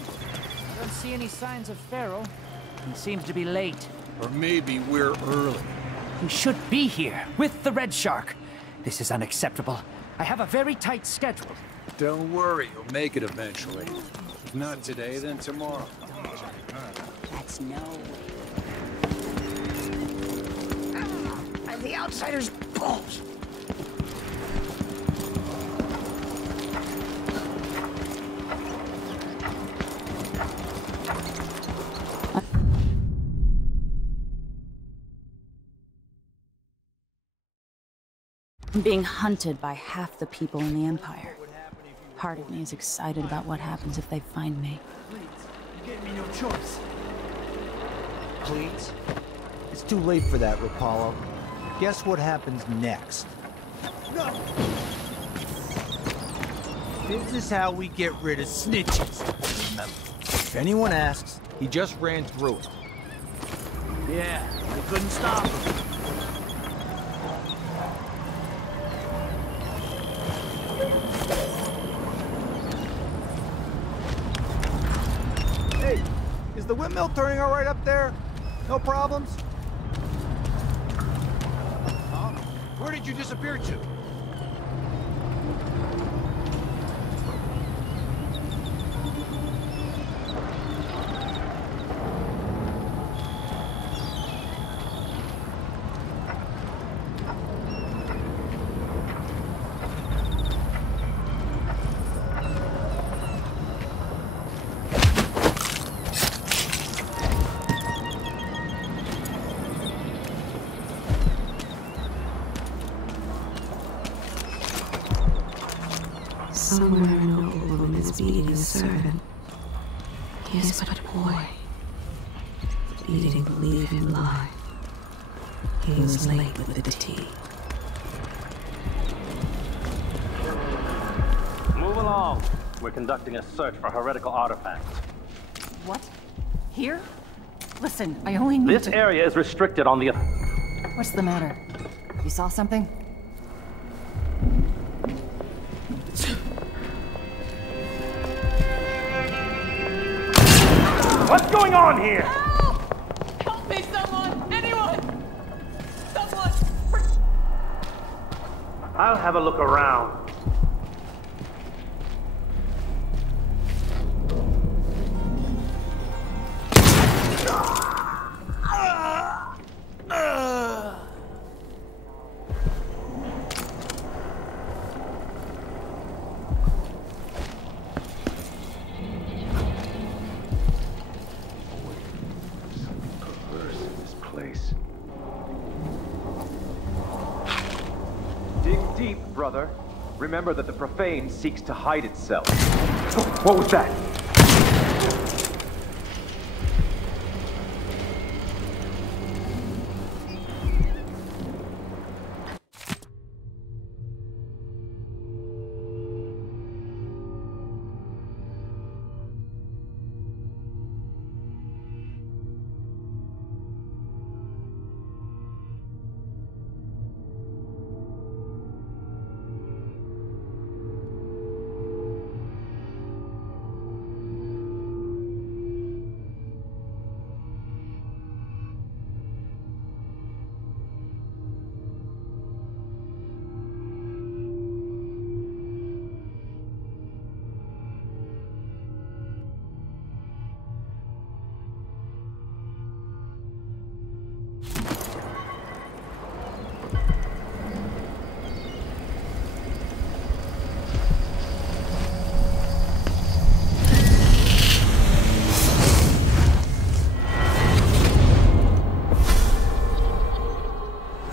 don't see any signs of Pharaoh. He seems to be late. Or maybe we're early. He should be here, with the Red Shark. This is unacceptable. I have a very tight schedule. Don't worry, you'll make it eventually. If not today, then tomorrow. That's no way. I'm the outsider's balls. I'm being hunted by half the people in the Empire. Part of me is excited about what happens if they find me. Please, you gave me no choice. Please? It's too late for that, Rapallo. Guess what happens next? No! This is how we get rid of snitches. Remember, if anyone asks, he just ran through it. Yeah, I couldn't stop him. Hey, is the windmill turning all right up there? No problems? Huh? Where did you disappear to? Somewhere a noble woman is beating a servant. He is but a boy. Beating believe him lie. He was late with the tea. Move along. We're conducting a search for heretical artifacts. What? Here? Listen, I only need This area is restricted on the... What's the matter? You saw something? What's going on here? Help! Help me, someone! Anyone! Someone! I'll have a look around. Brother, remember that the profane seeks to hide itself. What was that?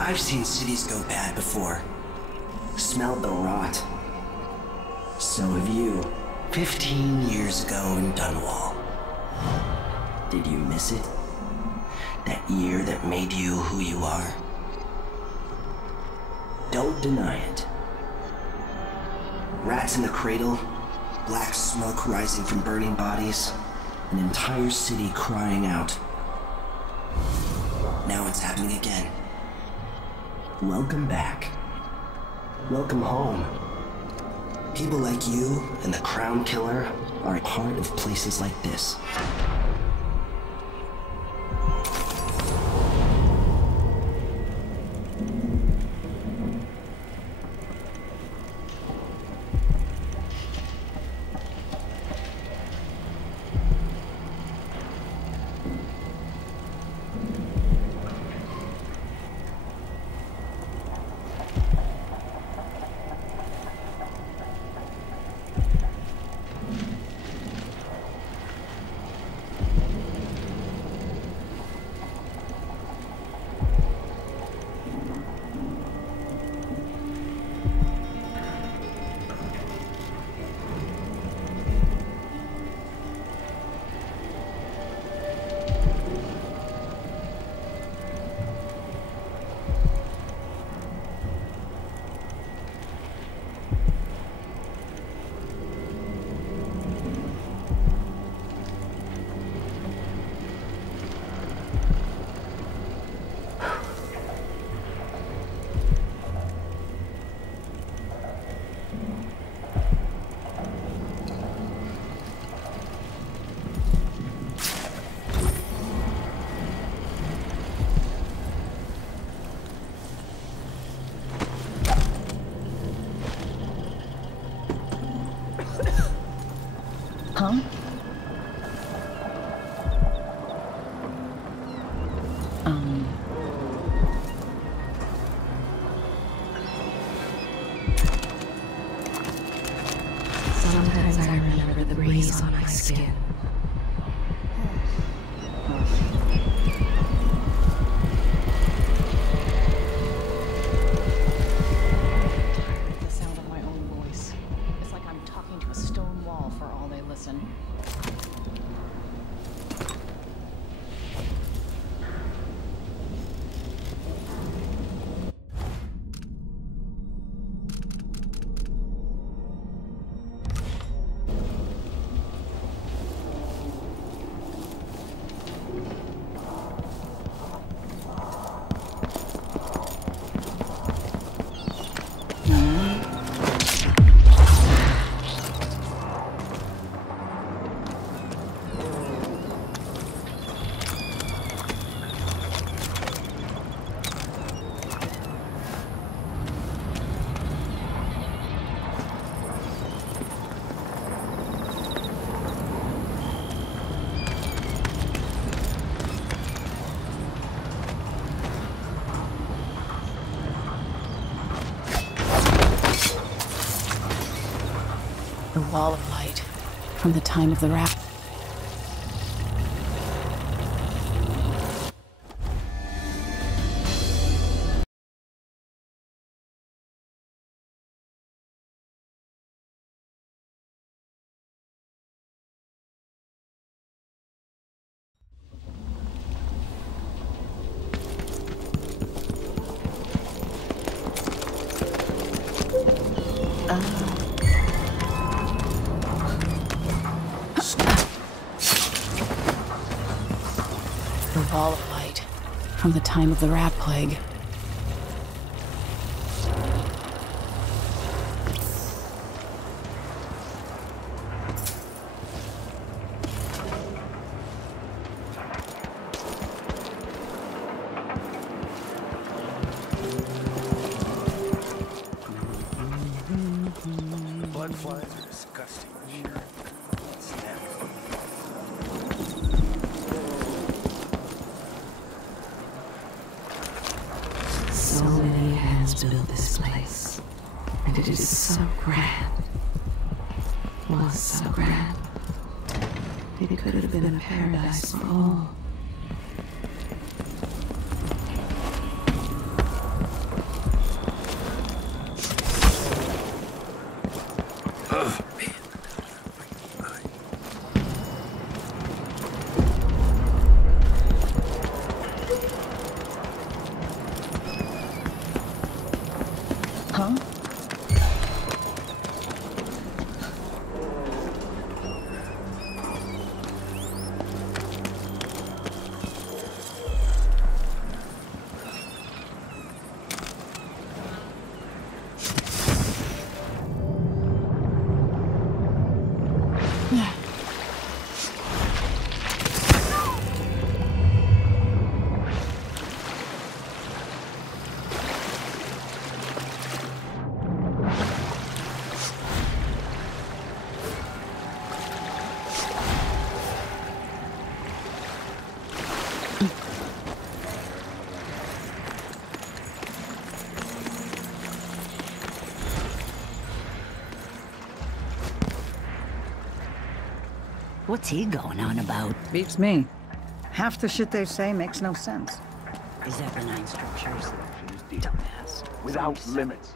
I've seen cities go bad before. Smelled the rot. So have you. 15 years ago in Dunwall. Did you miss it? That year that made you who you are? Don't deny it. Rats in the cradle, black smoke rising from burning bodies, an entire city crying out. Now it's happening again. Welcome back. Welcome home. People like you and the Crown Killer are a part of places like this. Huh? Sometimes I remember the breeze on my skin. The sound of my own voice. It's like I'm talking to a stone wall for all they listen. The wall of light from the time of the raft. The wall of light from the time of the rat plague. Blood flies are disgusting this year. So many hands built this place, and it is so grand. Was so grand. It could have been a paradise for all. Huh? What's he going on about? Beats me. Half the shit they say makes no sense. Is that benign structures? Dumbass. Without limits.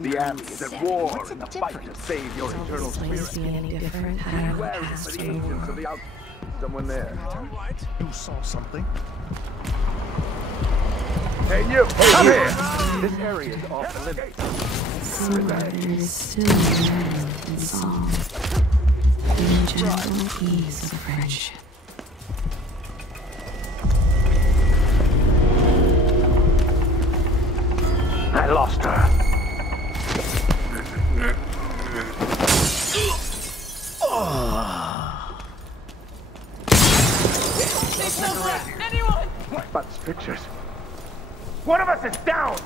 The army is at war in the fight to save your eternal spirit. Any different? I don't Where is ask the for agents of the out... Someone there. You saw something? Hey you! Come here! This area is off limits. Somewhere there is still merit in song. In gentle ease of friendship. I lost her. Anyone! But strictures. One of us is down!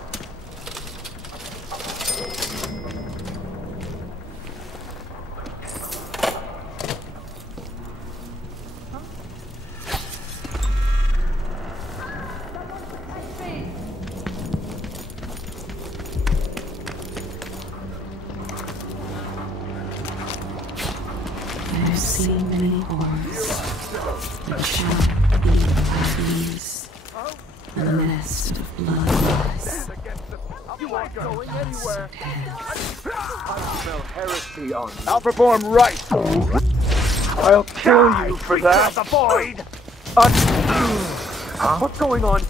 I've seen many horrors. The child eaten by bees. A nest of blood lies. You ain't going anywhere. I smell heresy on you. I'll perform right. I'll kill you for that. The void. Huh? What's going on?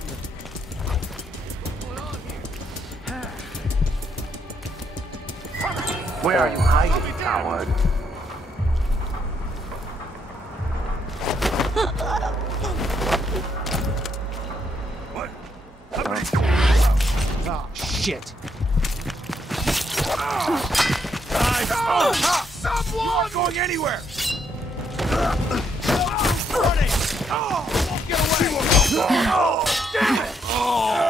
Where are you hiding, coward? Oh, shit. Someone! You aren't going anywhere! Running! Oh, won't get away! Oh, damn it! Oh.